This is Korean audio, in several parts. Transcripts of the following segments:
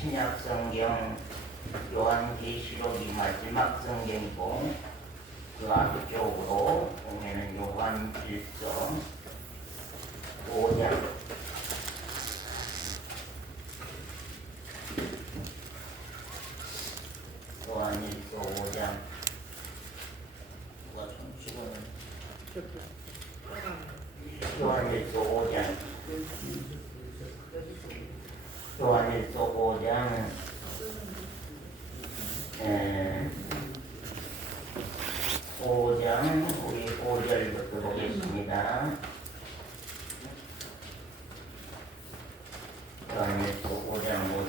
신약성경 요한계시록이 마지막 성경이고 그 앞쪽으로 보면은 요한일서 5장 요한일서 5장 누가 좀 찍어놓은 요한일서 5장 요한일서 5장 5장 우리 5절부터 보겠습니다. 요한일서 5장 5절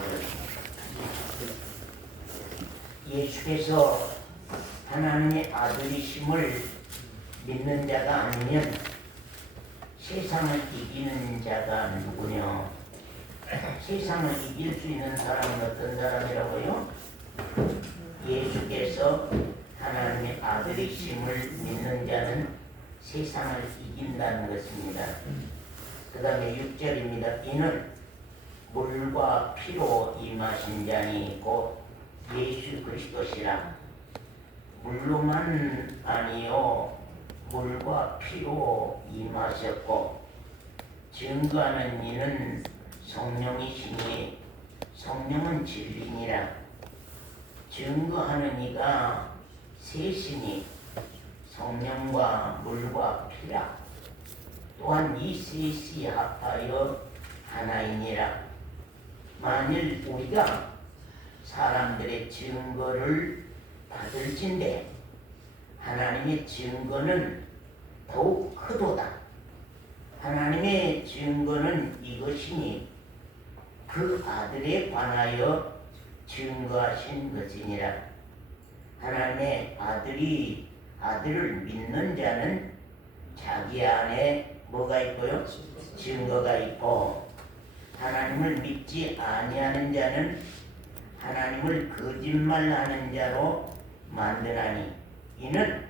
예수께서 하나님의 아들이심을 믿는 자가 아니면 세상을 이기는 자가 누구냐? 세상을 이길 수 있는 사람은 어떤 사람이라고요? 예수께서 하나님의 아들이심을 믿는 자는 세상을 이긴다는 것입니다. 그 다음에 6절입니다. 이는 물과 피로 임하신 자니 곧 예수 그리스도시라. 물로만 아니요 물과 피로 임하셨고 증거하는 이는 성령이시니 성령은 진리니라. 증거하는 이가 셋이니 성령과 물과 피라. 또한 이 셋이 합하여 하나이니라. 만일 우리가 사람들의 증거를 받을진대 하나님의 증거는 더욱 크도다. 하나님의 증거는 이것이니 그 아들에 관하여 증거하신 것이니라. 하나님의 아들을 믿는 자는 자기 안에 뭐가 있고요? 증거가 있고, 하나님을 믿지 아니하는 자는 하나님을 거짓말하는 자로 만드나니 이는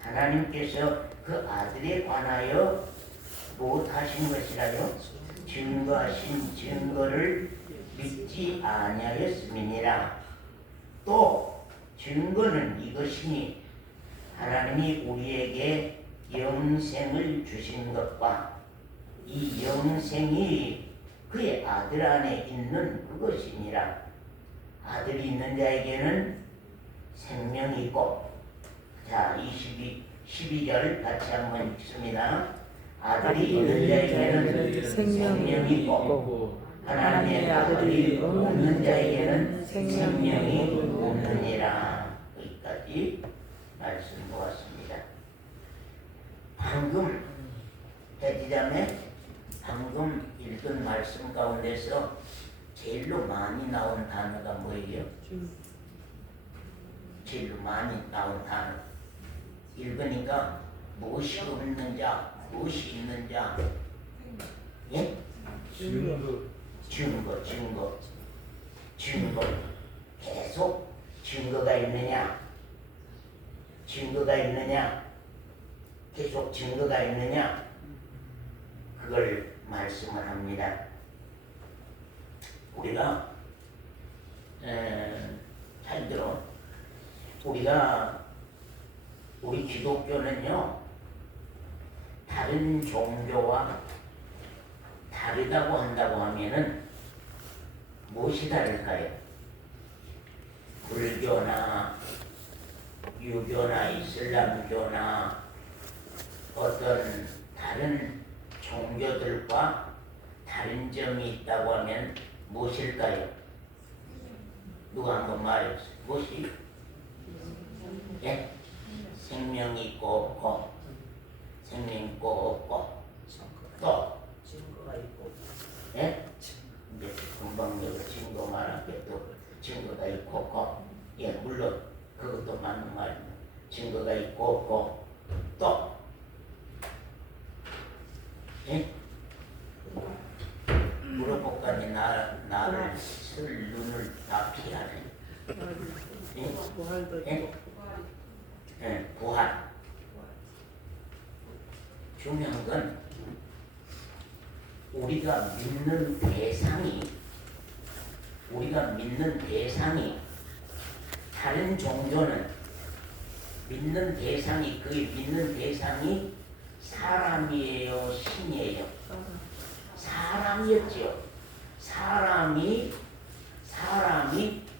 하나님께서 그 아들에 관하여 무엇하신 것이라요? 증거하신 증거를 믿지 아니하였음이니라. 또 증거는 이것이니 하나님이 우리에게 영생을 주신 것과 이 영생이 그의 아들 안에 있는 그것이니라. 아들이 있는 자에게는 생명이 있고, 자 12절 같이 한번 읽습니다. 아들이 있는 자에게는 생명이 있고 하나님의 아들이 없는 자에게는 생명이 없느니라. 여기까지 말씀 보았습니다. 방금 해지자매 방금 읽은 말씀 가운데서 제일로 많이 나온 단어가 뭐예요? 제일로 많이 나온 단어 읽으니까 무엇이 없는 자, 무엇이 있는 자? 예? 증거. 계속 증거가 있느냐? 계속 증거가 있느냐? 그걸 말씀을 합니다. 우리가 잘 들어. 우리 기독교는요, 다른 종교와 다르다고 한다고 하면은 무엇이 다를까요? 불교나 유교나 이슬람교나 어떤 다른 종교들과 다른 점이 있다고 하면 무엇일까요? 누가 한번 말해주세요. 무엇이? 예? 생명이 있고 없고, 생명 있고 없고, 또 증거가 있고, 예? 이제 금방 내가 증거 말할게. 또 증거가 있고 없고, 예, 물론 그것도 맞는 말입니다. 증거가 있고 없고, 또 예? 물어보까지 나를 쓸 눈을 다 피하네. 예? 예? 예, 부활. 중요한 건 우리가 믿는 대상이 우리가 믿는 대상이 다른 종교는 믿는 대상이 사람이에요, 신이에요? 사람이었지요. 사람이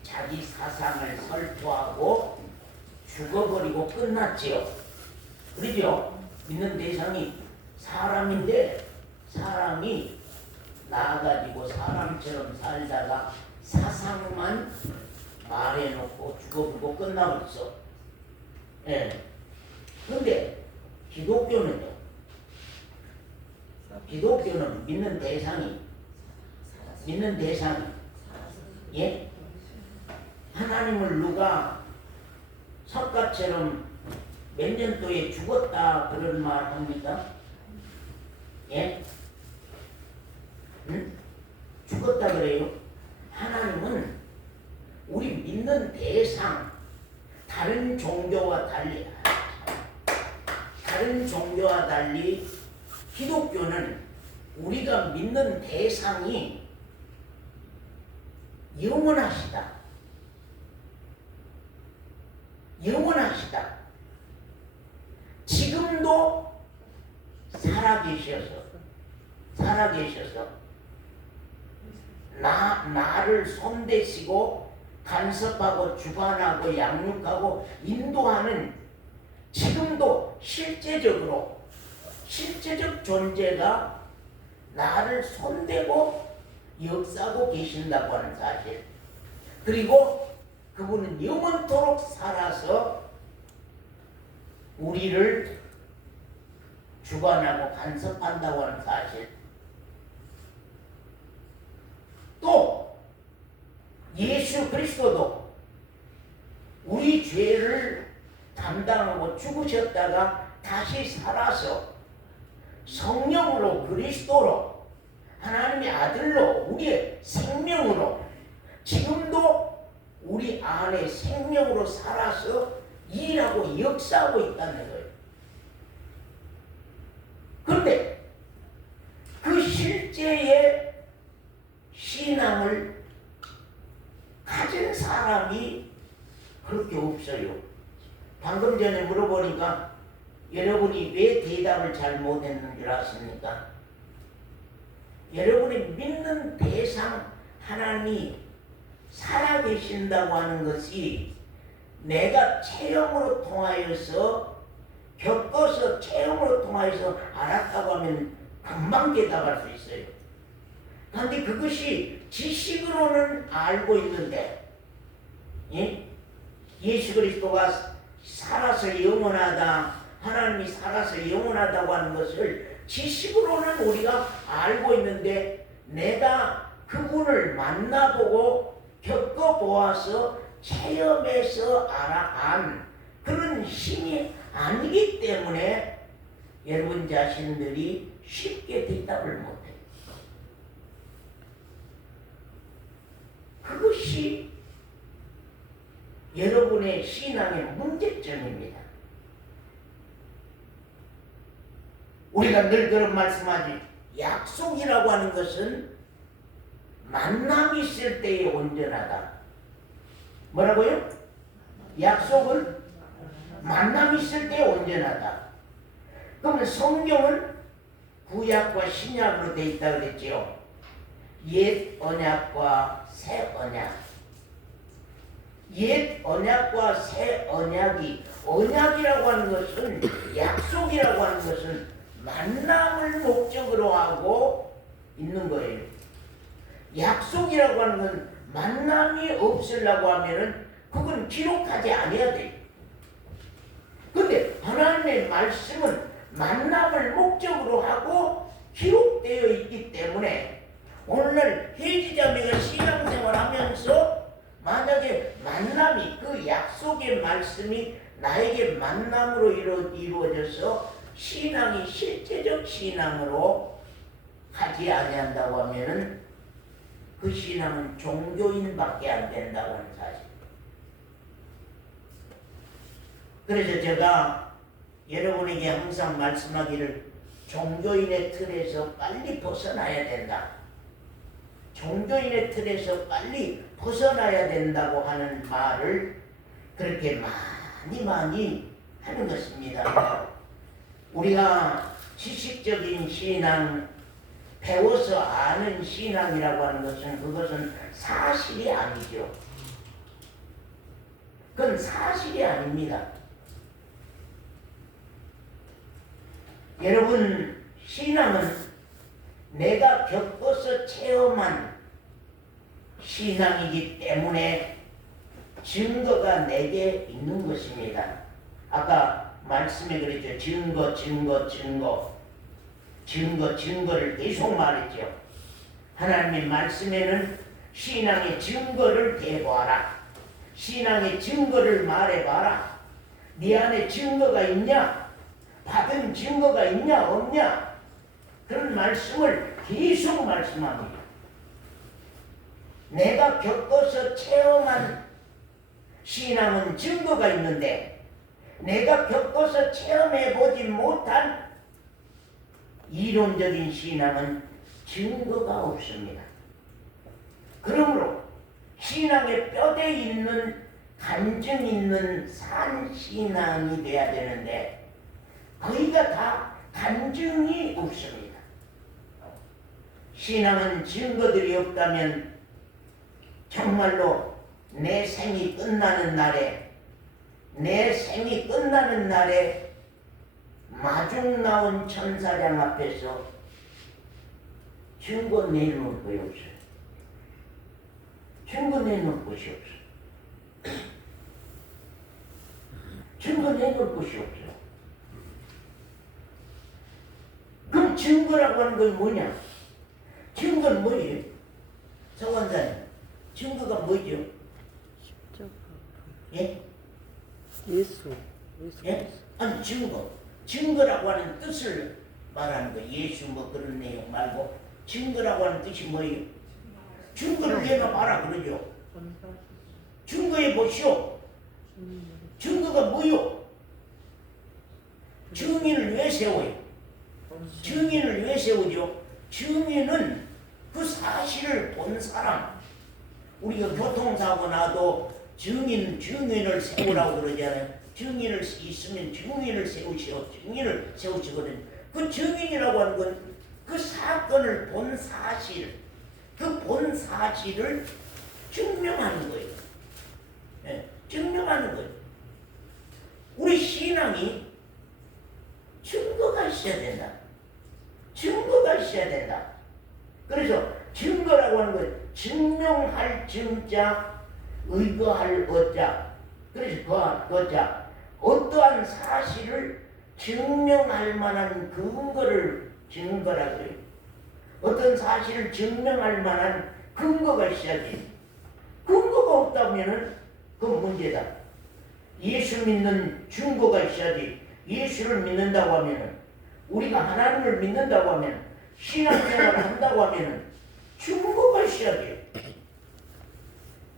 자기 사상을 설포하고 죽어버리고 끝났지요. 그러죠? 믿는 대상이 사람인데 사람이 나가지고 사람처럼 살다가 사상만 말해놓고 죽어버리고 끝나버렸어. 예. 근데 기독교는 믿는 대상이 예? 하나님을 누가 석가처럼 몇 년도에 죽었다 그런 말 합니까? 예? 응? 죽었다 그래요? 하나님은 우리 믿는 대상 다른 종교와 달리 기독교는 우리가 믿는 대상이 영원하시다. 지금도 살아계셔서 나를 손대시고 간섭하고 주관하고 양육하고 인도하는 지금도 실제적 존재가 나를 손대고 역사하고 계신다고 하는 사실. 그리고 그분은 영원토록 살아서 우리를 주관하고 간섭한다고 하는 사실. 또 예수 그리스도도 우리 죄를 담당하고 죽으셨다가 다시 살아서 성령으로 그리스도로 하나님의 아들로 우리의 생명으로 지금도 우리 안에 생명으로 살아서 일하고 역사하고 있다는 거예요. 그런데 그 실제의 신앙을 가진 사람이 그렇게 없어요. 방금 전에 물어보니까 여러분이 왜 대답을 잘 못했는 줄 아십니까? 여러분이 믿는 대상 하나님이 살아계신다고 하는 것이 내가 체험으로 통하여서 겪어서 체험으로 통하여서 알았다고 하면 금방 대답할 수 있어요. 그런데 그것이 지식으로는 알고 있는데 예? 예수 그리스도가 살아서 영원하다, 하나님이 살아서 영원하다고 하는 것을 지식으로는 우리가 알고 있는데 내가 그분을 만나보고 겪어보아서 체험해서 알아간 그런 신이 아니기 때문에 여러분 자신들이 쉽게 대답을 못해요. 그것이 여러분의 신앙의 문제점입니다. 우리가 늘 그런 말씀하지, 약속이라고 하는 것은 만남이 있을 때에 온전하다. 뭐라고요? 약속은 만남이 있을 때에 온전하다. 그러면 성경은 구약과 신약으로 되어 있다고 그랬죠. 옛 언약과 새 언약. 옛 언약과 새 언약이, 언약이라고 하는 것은, 약속이라고 하는 것은 만남을 목적으로 하고 있는 거예요. 약속이라고 하는 건 만남이 없으려고 하면은 그건 기록하지 않아야 돼요. 근데 하나님의 말씀은 만남을 목적으로 하고 기록되어 있기 때문에 오늘날 혜지자매가 신앙생활 하면서 만약에 만남이, 그 약속의 말씀이 나에게 만남으로 이루어져서 신앙이 실제적 신앙으로 하지 아니한다고 하면은 그 신앙은 종교인밖에 안 된다고 하는 사실. 그래서 제가 여러분에게 항상 말씀하기를 종교인의 틀에서 빨리 벗어나야 된다. 종교인의 틀에서 빨리 벗어나야 된다고 하는 말을 그렇게 많이 하는 것입니다. 우리가 지식적인 신앙, 배워서 아는 신앙이라고 하는 것은 그것은 사실이 아니죠. 그건 사실이 아닙니다. 여러분, 신앙은 내가 겪어서 체험한 신앙이기 때문에 증거가 내게 있는 것입니다. 아까 말씀에 그랬죠. 증거를 계속 말했죠. 하나님의 말씀에는 신앙의 증거를 대보하라. 신앙의 증거를 말해봐라. 네 안에 증거가 있냐? 받은 증거가 있냐 없냐? 그런 말씀을 계속 말씀합니다. 내가 겪어서 체험한 신앙은 증거가 있는데 내가 겪어서 체험해보지 못한 이론적인 신앙은 증거가 없습니다. 그러므로 신앙의 뼈대 있는 간증 있는 산 신앙이 돼야 되는데 거기가 다 간증이 없습니다. 신앙은 증거들이 없다면 정말로 내 생이 끝나는 날에 마중 나온 천사장 앞에서 증거 내놓을 것이 없어요. 증거 내놓을 것이 없어요. 증거 내놓을 것이 없어요. 그럼 증거라고 하는 건 뭐냐? 증거는 뭐예요? 서원사님, 증거가 뭐죠? 예? 예수. 예? 아니 증거라고 하는 뜻을 말하는 거예요. 예수 뭐 그런 내용 말고 증거라고 하는 뜻이 뭐예요? 증거를 내놔봐라 그러죠. 증거해 보시오. 증거가 뭐요? 증인을 왜 세워요? 증인을 왜 세우죠? 증인은 그 사실을 본 사람. 우리가 교통사고 나도 증인을 세우라고 그러잖아요. 증인을 있으면 증인을 세우시오. 증인을 세우시거든요. 그 증인이라고 하는 건 그 사건을 본 사실, 그 본 사실을 증명하는 거예요. 네, 증명하는 거예요. 우리 신앙이 증거가 있어야 된다. 증거가 있어야 된다. 그래서 증거라고 하는 건 증명할 증자, 의거할 어자. 그래서 거자. 어떠한 사실을 증명할 만한 근거를 증거라고 해요. 어떤 사실을 증명할 만한 근거가 있어야지. 근거가 없다면 그건 문제다. 예수 믿는 증거가 있어야지. 예수를 믿는다고 하면 우리가 하나님을 믿는다고 하면 신앙생활을 한다고 하면 증거가 있어야 돼.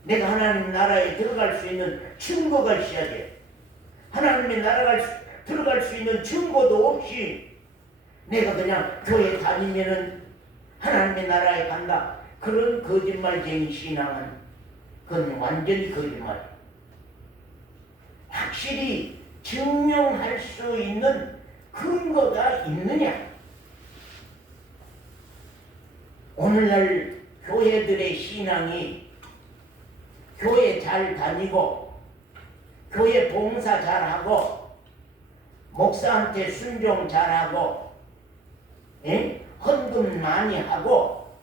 내가 하나님 나라에 들어갈 수 있는 증거가 있어야 돼. 하나님의 나라에 들어갈 수 있는 증거도 없이 내가 그냥 교회 다니면은 하나님의 나라에 간다. 그런 거짓말쟁이 신앙은 그건 완전히 거짓말. 확실히 증명할 수 있는 근거가 있느냐? 오늘날 교회들의 신앙이 교회 잘 다니고 교회 봉사 잘하고 목사한테 순종 잘하고 헌금 많이 하고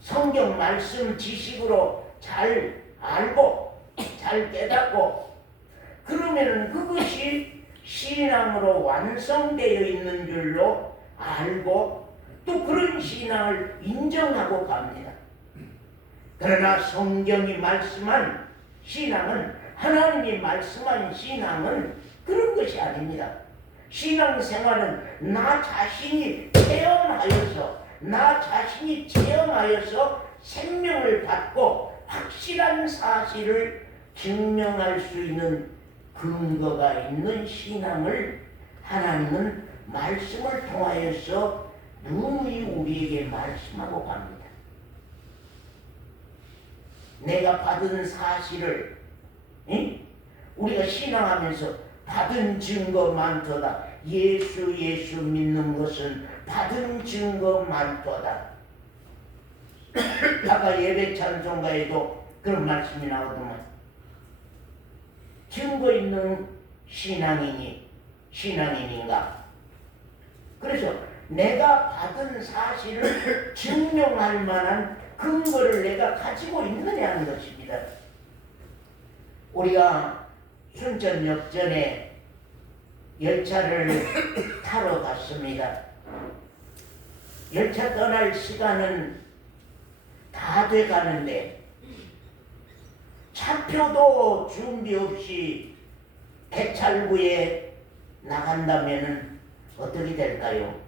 성경 말씀 지식으로 잘 알고 잘 깨닫고 그러면은 그것이 신앙으로 완성되어 있는 줄로 알고 또 그런 신앙을 인정하고 갑니다. 그러나 성경이 말씀한 신앙은 하나님이 말씀한 신앙은 그런 것이 아닙니다. 신앙생활은 나 자신이 체험하여서 생명을 받고 확실한 사실을 증명할 수 있는 근거가 있는 신앙을 하나님은 말씀을 통하여서 누누이 우리에게 말씀하고 갑니다. 내가 받은 사실을, 응? 우리가 신앙하면서 받은 증거 많도다. 예수 믿는 것은 받은 증거 많도다. 아까 예배 찬송가에도 그런 말씀이 나오더만, 증거 있는 신앙인인가. 그래서 내가 받은 사실을 증명할 만한 근거를 내가 가지고 있느냐는 것입니다. 우리가 순천역전에 열차를 타러 갔습니다. 열차 떠날 시간은 다 돼가는데 차표도 준비 없이 개찰구에 나간다면 어떻게 될까요?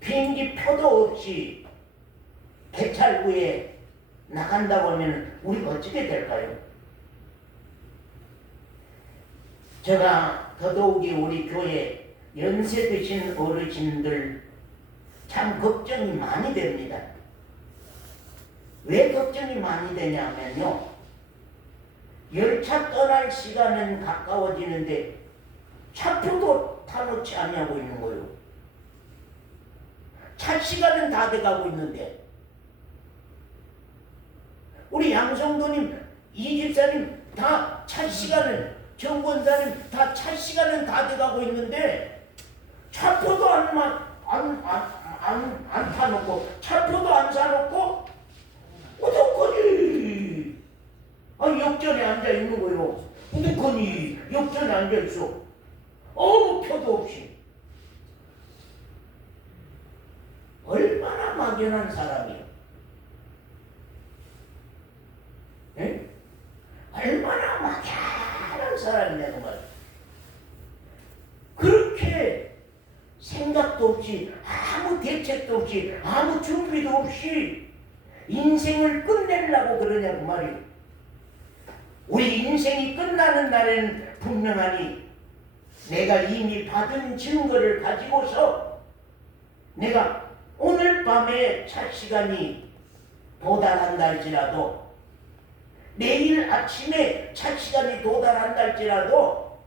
비행기 표도 없이 개찰구에 나간다고 하면 우리가 어떻게 될까요? 제가 더더욱이 우리 교회 연세 드신 어르신들 참 걱정이 많이 됩니다. 왜 걱정이 많이 되냐면요, 열차 떠날 시간은 가까워지는데 차표도 타놓지 않냐고 있는 거예요. 차 시간은 다 돼가고 있는데, 우리 양성도님, 이집사님 다 차 시간은, 정권사님 다 차 시간은 다 돼가고 있는데 차표도 안 타놓고, 차표도 안 사놓고 어떡하니? 역전에 앉아 있는 거요. 어떡하니? 역전에 앉아 있어. 표도 없이. 얼마나 막연한 사람이요. 에? 얼마나 막연한 사람이냐고 말이야. 그렇게 생각도 없이, 아무 대책도 없이, 아무 준비도 없이 인생을 끝내려고 그러냐고 말이야. 우리 인생이 끝나는 날에는 분명하니 내가 이미 받은 증거를 가지고서 내가 오늘 밤에 차 시간이 도달한다 할지라도, 내일 아침에 차 시간이 도달한다 할지라도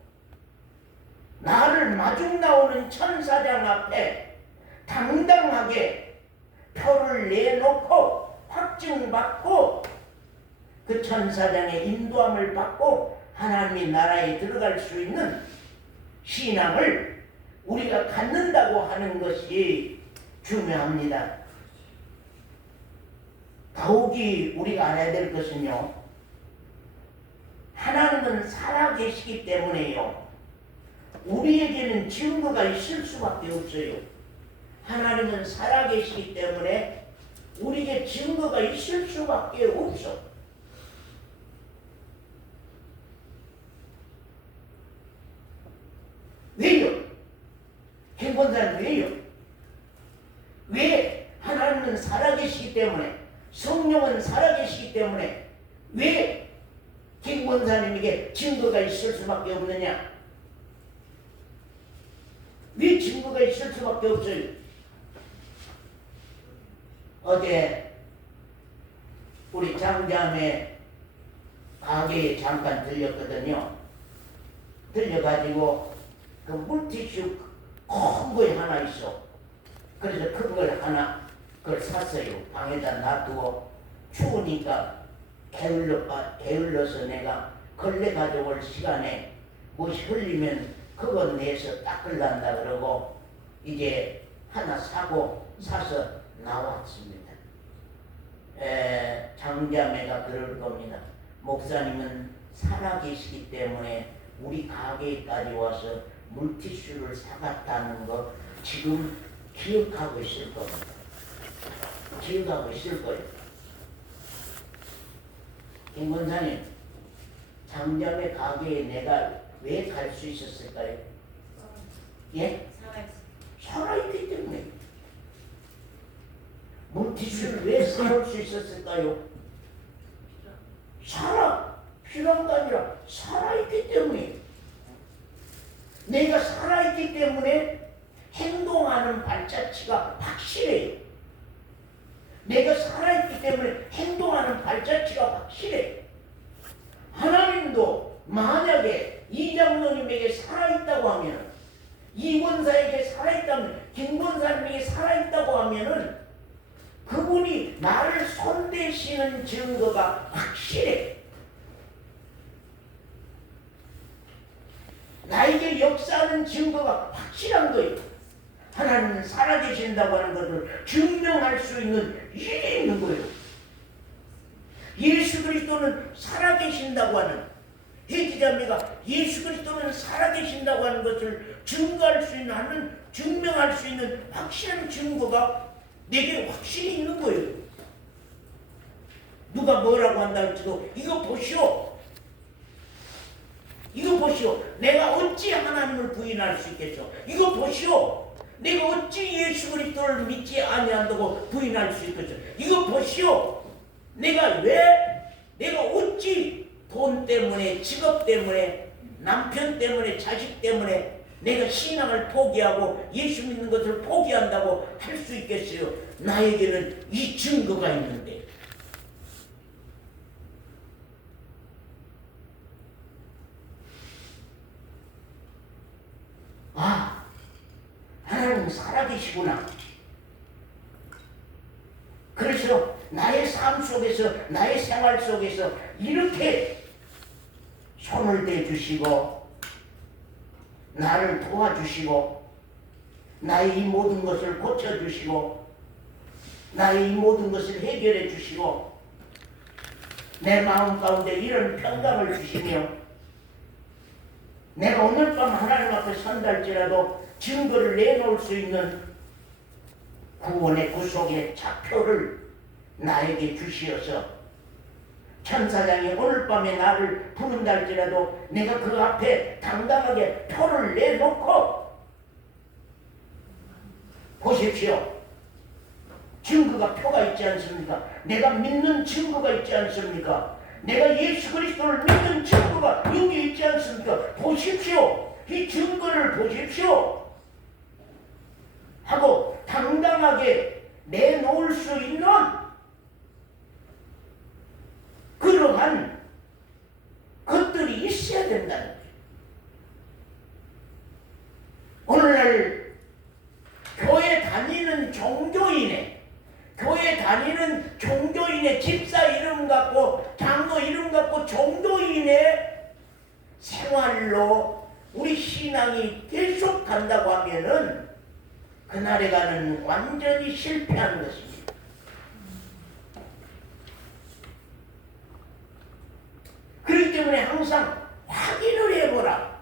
나를 마중 나오는 천사장 앞에 당당하게 표를 내놓고 확증받고 그 천사장의 인도함을 받고 하나님의 나라에 들어갈 수 있는 신앙을 우리가 갖는다고 하는 것이 중요합니다. 더욱이 우리가 알아야 될 것은요, 하나님은 살아계시기 때문에요, 우리에게는 증거가 있을 수밖에 없어요. 하나님은 살아계시기 때문에 우리에게 증거가 있을 수밖에 없어. 왜요? 김권사는 왜요? 왜? 하나님은 살아계시기 때문에, 성령은 살아계시기 때문에 왜 김권사님에게 증거가 있을 수밖에 없느냐? 왜 증거가 있을 수밖에 없어요? 어제 우리 장자매 가게에 잠깐 들렸거든요. 들려가지고 그 물티슈 큰 거에 하나 있어. 그래서 큰 걸 하나 그걸 샀어요. 방에다 놔두고 추우니까 게을러서 내가 걸레 가져올 시간에 무엇이 흘리면 그거 내서 닦으란다 그러고 이제 하나 사서 나왔습니다. 장자매가 그럴 겁니다. 목사님은 살아계시기 때문에 우리 가게까지 와서 물티슈를 사갔다는 거 지금 기억하고 있을 겁니다. 기억하고 있을 거예요. 김 권사님, 장자매 가게에 내가 왜 갈 수 있었을까요? 예? 살아있기 때문에. 물티슈를 왜 사올 수 있었을까요? 필요한 게 아니라 살아있기 때문에. 내가 살아있기 때문에 행동하는 발자취가 확실해요. 내가 살아있기 때문에 행동하는 발자취가 확실해. 하나님도 만약에 이 장로님에게 살아있다고 하면, 이 권사에게 살아있다면, 김 권사님에게 살아있다고 하면은 그분이 나를 손대시는 증거가 확실해. 나에게 역사하는 증거가 확실한 거예요. 하나님은 살아계신다고 하는 것을 증명할 수 있는 일이 있는 거예요. 예수 그리스도는 살아계신다고 하는, 혜지자매가 예수 그리스도는 살아계신다고 하는 것을 증거할 수 있는, 증명할 수 있는 확실한 증거가 내게 확실히 있는 거예요. 누가 뭐라고 한다 할지도 이거 보시오. 이거 보시오. 내가 어찌 하나님을 부인할 수 있겠어? 이거 보시오. 내가 어찌 예수 그리스도를 믿지 아니한다고 부인할 수 있겠어? 이거 보시오. 내가 어찌 돈 때문에, 직업 때문에, 남편 때문에, 자식 때문에 내가 신앙을 포기하고 예수 믿는 것을 포기한다고 할 수 있겠어요? 나에게는 이 증거가 있는데. 아, 하나님 살아계시구나. 그래서 나의 삶 속에서, 나의 생활 속에서 이렇게 손을 대주시고 나를 도와주시고 나의 이 모든 것을 고쳐주시고 나의 이 모든 것을 해결해 주시고 내 마음 가운데 이런 평강을 주시며 내가 오늘 밤 하나님 앞에 선달지라도 증거를 내놓을 수 있는 구원의 구속의 차표를 나에게 주시어서 천사장이 오늘 밤에 나를 부른다 할지라도 내가 그 앞에 당당하게 표를 내놓고 보십시오. 증거가 표가 있지 않습니까? 내가 믿는 증거가 있지 않습니까? 내가 예수 그리스도를 믿는 증거가 여기 있지 않습니까? 보십시오. 이 증거를 보십시오. 하고 당당하게 내놓을 수 있는 그러한 것들이 있어야 된다는 거예요. 오늘날 교회 다니는 종교인의 집사 이름 갖고 장로 이름 갖고 종교인의 생활로 우리 신앙이 계속 간다고 하면은 그날에 가는 완전히 실패하는 것입니다. 그렇기 때문에 항상 확인을 해보라.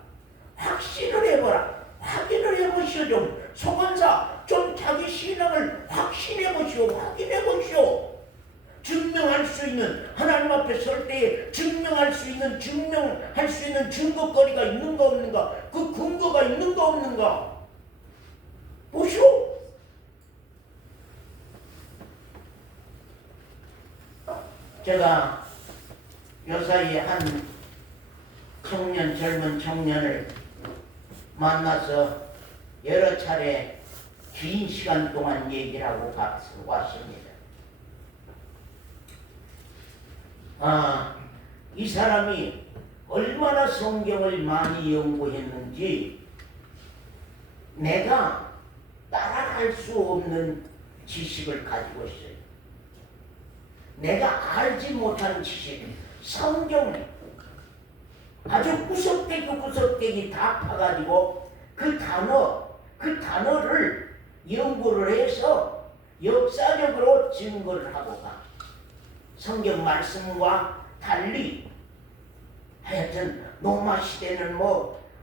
확신을 해보라. 확인을 해보시오. 좀 소관사 좀 자기 신앙을 확신해보시오. 확인해보시오. 증명할 수 있는, 하나님 앞에 설 때에 증명할 수 있는 증거거리가 있는가 없는가, 그 근거가 있는가 없는가 보시오. 제가 요사이에 한 젊은 청년을 만나서 여러 차례 긴 시간 동안 얘기를 하고 왔습니다. 이 사람이 얼마나 성경을 많이 연구했는지 내가 따라갈 수 없는 지식을 가지고 있어요. 내가 알지 못하는 지식, 성경 아주 구석대기 다 파가지고 그 단어를 연구를 해서 역사적으로 증거를 하고 가. 성경 말씀과 달리 하여튼 로마 시대는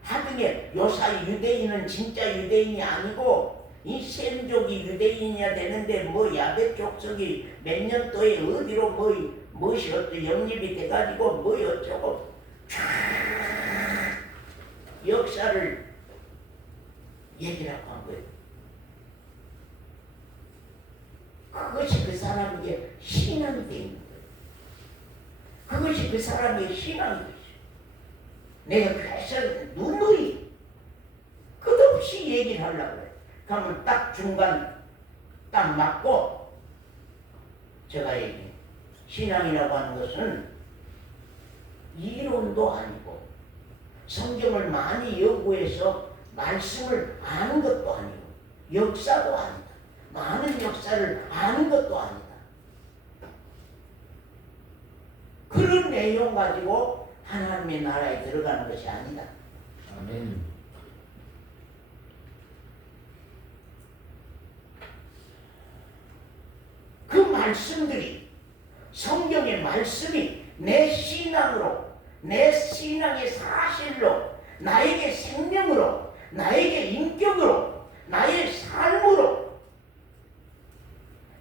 하등에 요사이 유대인은 진짜 유대인이 아니고 이 셈족이 유대인이야 되는데 야베 족속이 몇 년도에 어디로 무엇이 어떤 영입이 돼가지고 어쩌고 쫙 역사를 얘기라고 한 거예요. 그것이 그 사람에게 신앙이 돼 있는 거예요. 그것이 그 사람의 신앙이 되죠. 내가 그래서 누누이 끝없이 얘기를 하려고 해요. 그러면 딱 중간 딱 맞고 제가 얘기해. 신앙이라고 하는 것은 이론도 아니고 성경을 많이 연구해서 말씀을 아는 것도 아니고 역사도 아니다. 많은 역사를 아는 것도 아니다. 그런 내용 가지고 하나님의 나라에 들어가는 것이 아니다. 아멘. 그 말씀들이 성경의 말씀이 내 신앙으로 내 신앙의 사실로 나에게 생명으로 나에게 인격으로 나의 삶으로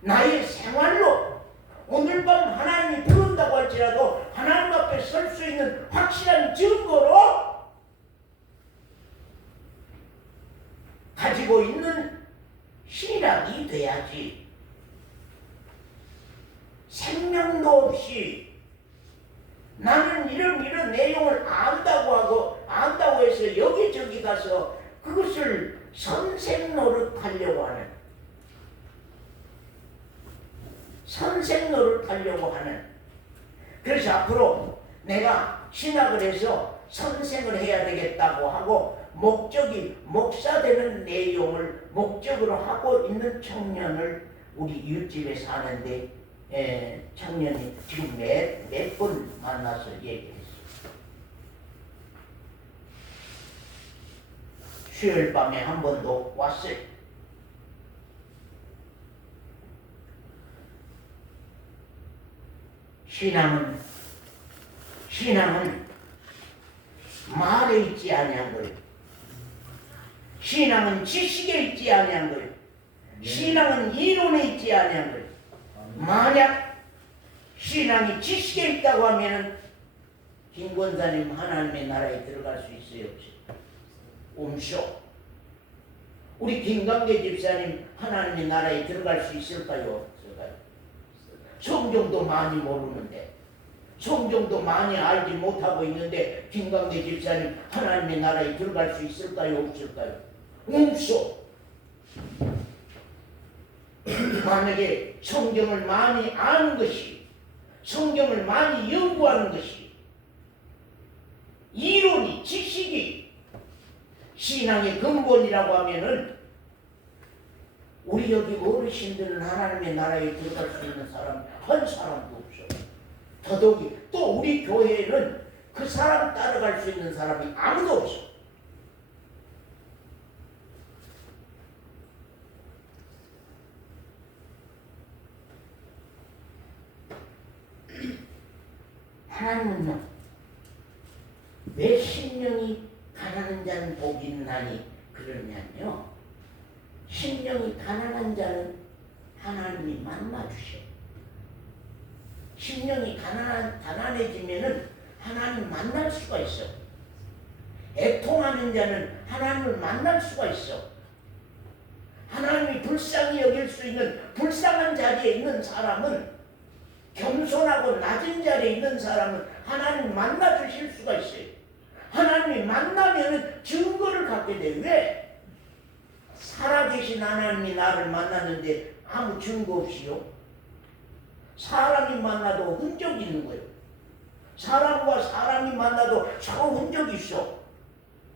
나의 생활로 오늘 밤 하나님이 부른다고 할지라도 하나님 앞에 설 수 있는 확실한 증거로 가지고 있는 신앙이 돼야지. 생명도 없이 나는 이런 내용을 안다고 해서 여기저기 가서 그것을 선생 노릇하려고 하는 그래서 앞으로 내가 신학을 해서 선생을 해야 되겠다고 하고 목적이 목사 되는 내용을 목적으로 하고 있는 청년을 우리 이웃집에 사는데 청년이 지금 몇 번 만나서 얘기했어요. 수요일 밤에 한 번도 왔어요. 신앙은 말에 있지 아니한 거예요. 신앙은 지식에 있지 아니한 거예요. 신앙은 이론에 있지 아니한 거예요. 만약 신앙이 지식에 있다고 하면은 김 권사님 하나님의 나라에 들어갈 수 있어요, 없어요? 없어. 우리 김강대 집사님 하나님의 나라에 들어갈 수 있을까요? 없을까요? 성경도 많이 모르는데 성경도 많이 알지 못하고 있는데 김강대 집사님 하나님의 나라에 들어갈 수 있을까요? 없을까요? 없어. 만약에 성경을 많이 아는 것이 성경을 많이 연구하는 것이 이론이 지식이 신앙의 근본이라고 하면은 우리 여기 어르신들은 하나님의 나라에 들어갈 수 있는 사람 한 사람도 없어. 더더욱이 또 우리 교회에는 그 사람 따라갈 수 있는 사람이 아무도 없어. 하나님은요, 왜 심령이 가난한 자는 복이 있나니 그러냐면요, 심령이 가난한 자는 하나님이 만나주셔. 심령이 가난해지면은 하나님 만날 수가 있어. 애통하는 자는 하나님을 만날 수가 있어. 하나님이 불쌍히 여길 수 있는 불쌍한 자리에 있는 사람은 겸손하고 낮은 자리에 있는 사람은 하나님 만나 주실 수가 있어요. 하나님이 만나면 증거를 갖게 돼. 왜? 살아계신 하나님이 나를 만났는데 아무 증거 없이요? 사람이 만나도 흔적이 있는 거예요. 사람과 사람이 만나도 서로 흔적이 있어.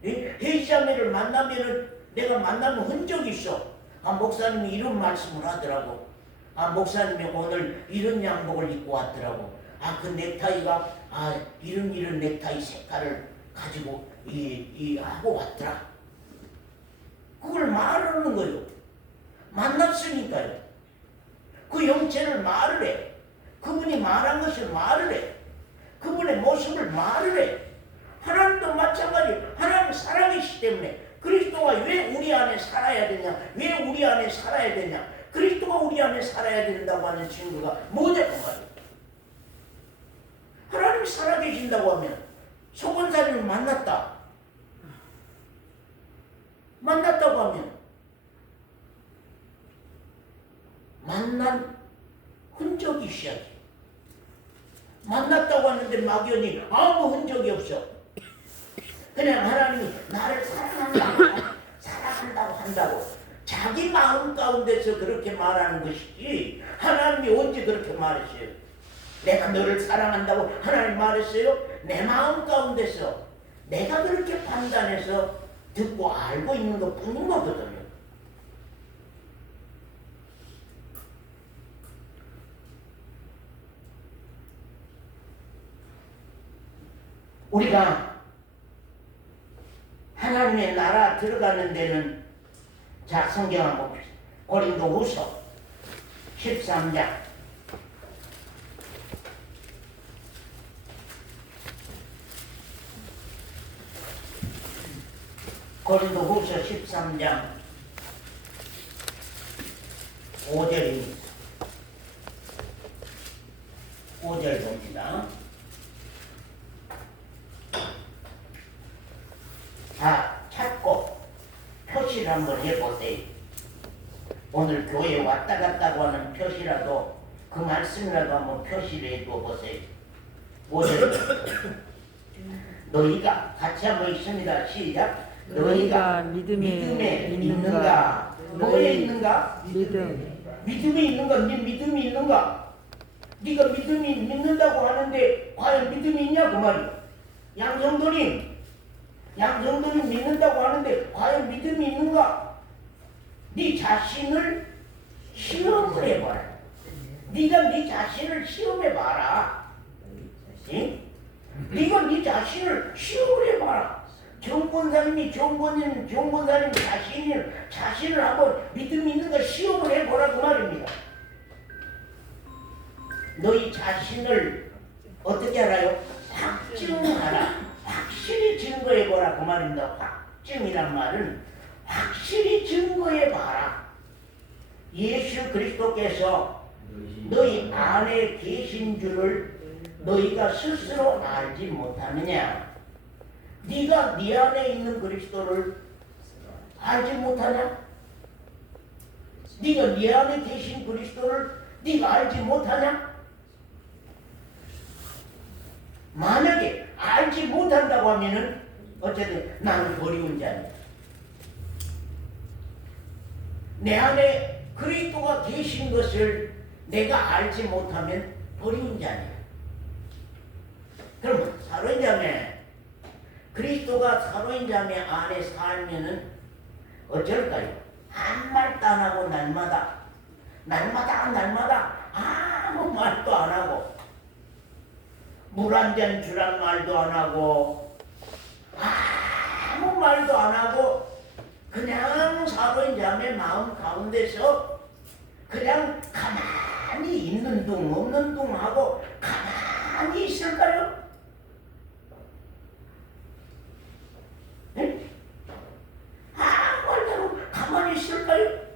회의자매를 만나면은 내가 만나면 흔적이 있어. 아, 목사님이 이런 말씀을 하더라고. 아, 목사님이 오늘 이런 양복을 입고 왔더라고. 아, 그 넥타이가 이런 넥타이 색깔을 가지고 하고 왔더라. 그걸 말하는 거예요. 만났으니까요. 그 형체를 말을 해. 그분이 말한 것을 말을 해. 그분의 모습을 말을 해. 하나님도 마찬가지예요. 하나님 살아계시기 때문에 그리스도가 왜 우리 안에 살아야 되냐? 왜 우리 안에 살아야 되냐? 그리스도가 우리 안에 살아야 된다고 하는 증거가 뭐냐고 말이에요. 하나님이 살아계신다고 하면 소건사님을 만났다고 하면 만난 흔적이 있어야지. 만났다고 하는데 막연히 아무 흔적이 없어. 그냥 하나님이 나를 사랑한다고 한다고 자기 마음 가운데서 그렇게 말하는 것이지, 하나님이 언제 그렇게 말했어요. 내가 너를 사랑한다고 하나님 말했어요. 내 마음 가운데서 내가 그렇게 판단해서 듣고 알고 있는 것 뿐인 거거든요. 우리가 하나님의 나라 들어가는 데는, 자, 성경 한번 봅시다. 고린도후서 13장. 고린도후서 13장 5절입니다. 5절 봅니다. 자, 찾고 표시를 한번 해보세요. 오늘 교회 왔다 갔다고 하는 표시라도, 그 말씀이라도 한번 표시를 해두어 보세요. 5절. 너희가, 같이 한번 있습니다. 시작. 너희가 믿음에 있는가? 뭐에 있는가? 믿음에 있는가? 네 믿음이 있는가? 네가 믿음이 믿는다고 하는데 과연 믿음이 있냐 그 말이야. 양성도님 믿는다고 하는데 과연 믿음이 있는가? 네 자신을 시험을 해봐라. 네가 네 자신을 시험해봐라. 응? 네가 네 자신을 시험을 해봐라. 정권사님이 자신을 한번 믿음이 있는가 시험을 해보라 그 말입니다. 너희 자신을 어떻게 알아요? 확증하라. 확실히 증거해보라 그 말입니다. 확증이란 말은 확실히 증거해봐라. 예수 그리스도께서 너희 안에 계신 줄을 너희가 스스로 알지 못하느냐? 네가 네 안에 있는 그리스도를 알지 못하냐? 네가 네 안에 계신 그리스도를 네가 알지 못하냐? 만약에 알지 못한다고 하면은 어쨌든 나는 버리운 자입니다. 내 안에 그리스도가 계신 것을 내가 알지 못하면 버리운 자입니다. 그러면 사로인 자매, 그리스도가 사로인 자매 안에 살면은 어쩔까요? 한 말도 안 하고 날마다 아무 말도 안 하고, 물 한 잔 주란 말도 안 하고, 아무 말도 안 하고, 그냥 사로인 자매 마음 가운데서 그냥 가만히 있는 둥 없는 둥 하고 가만히 있을까요? 네? 아무 말도 안 하고 가만히 있을까요?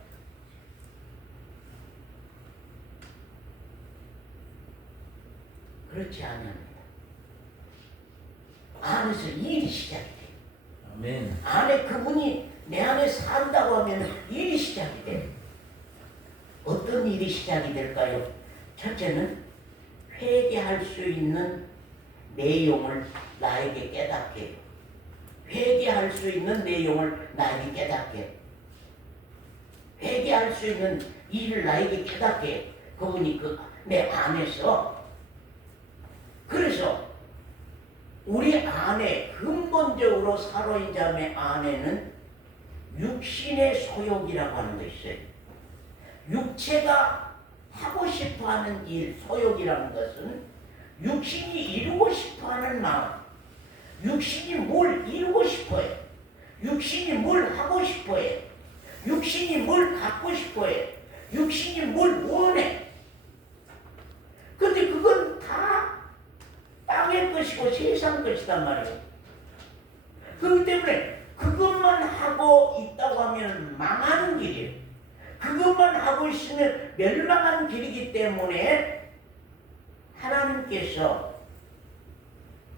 그렇지 않습니다. 안에서 일이 시작이 돼요. 아멘. 안에 그분이 내 안에 산다고 하면 일이 시작이 돼요. 어떤 일이 시작이 될까요? 첫째는 회개할 수 있는 내용을 나에게 깨닫게 해요. 회개할 수 있는 내용을 나에게 깨닫게 해요. 회개할 수 있는 일을 나에게 깨닫게 해요. 그분이 내 안에서. 그래서 우리 안에 근본적으로 사로인 자매 안에는 육신의 소욕이라고 하는 거 있어요. 육체가 하고 싶어하는 일, 소욕이라는 것은 육신이 이루고 싶어하는 마음, 육신이 뭘 이루고 싶어해, 육신이 뭘 하고 싶어해, 육신이 뭘 갖고 싶어해, 육신이 뭘 원해. 근데 그건 다 땅의 것이고 세상 것이단 말이에요. 그렇기 때문에 그것만 하고 있다고 하면 망하는 길이에요. 그것만 하고 있으면 멸망하는 길이기 때문에 하나님께서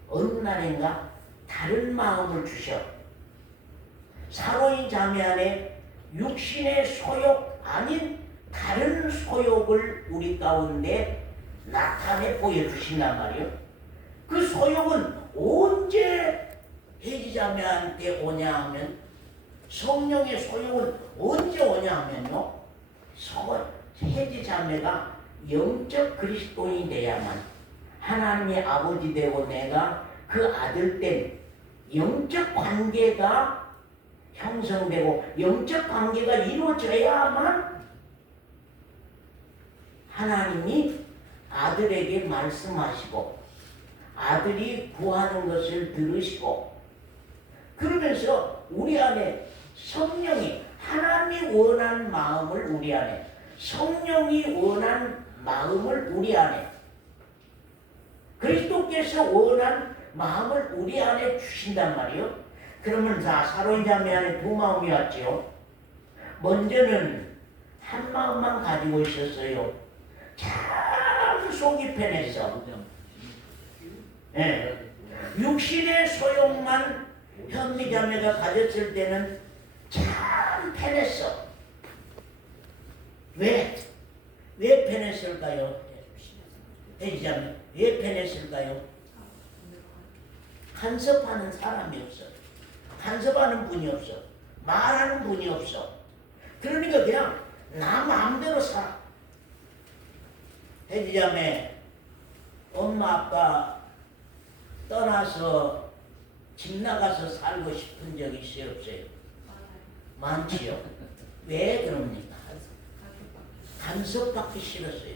어느 날인가 다른 마음을 주셔. 사로인 자매 안에 육신의 소욕 아닌 다른 소욕을 우리 가운데 나타내 보여주신단 말이에요. 그 소욕은 언제 해지자매한테 오냐 하면, 성령의 소욕은 언제 오냐 하면요, 해지자매가 영적 그리스도인이 돼야만 하나님의 아버지 되고 내가 그 아들 된 영적 관계가 형성되고 영적 관계가 이루어져야만 하나님이 아들에게 말씀하시고 아들이 구하는 것을 들으시고 그러면서 우리 안에 성령이 하나님이 원한 마음을 우리 안에 성령이 원한 마음을 우리 안에 그리스도께서 원한 마음을 우리 안에 주신단 말이요. 그러면 사로인 자매 안에 두 마음이 왔지요. 먼저는 한 마음만 가지고 있었어요. 참 속이 편했어. 네. 육신의 소욕만 현미 자매가 가졌을 때는 참 편했어. 왜 편했을까요? 자매 왜 편했을까요? 간섭하는 사람이 없어. 간섭하는 분이 없어. 말하는 분이 없어. 그러니까 그냥 나 마음대로 살아. 혜지자매 엄마 아빠 떠나서 집 나가서 살고 싶은 적 있어요 없어요? 많지요. 왜 그럽니까? 간섭받기 싫었어요.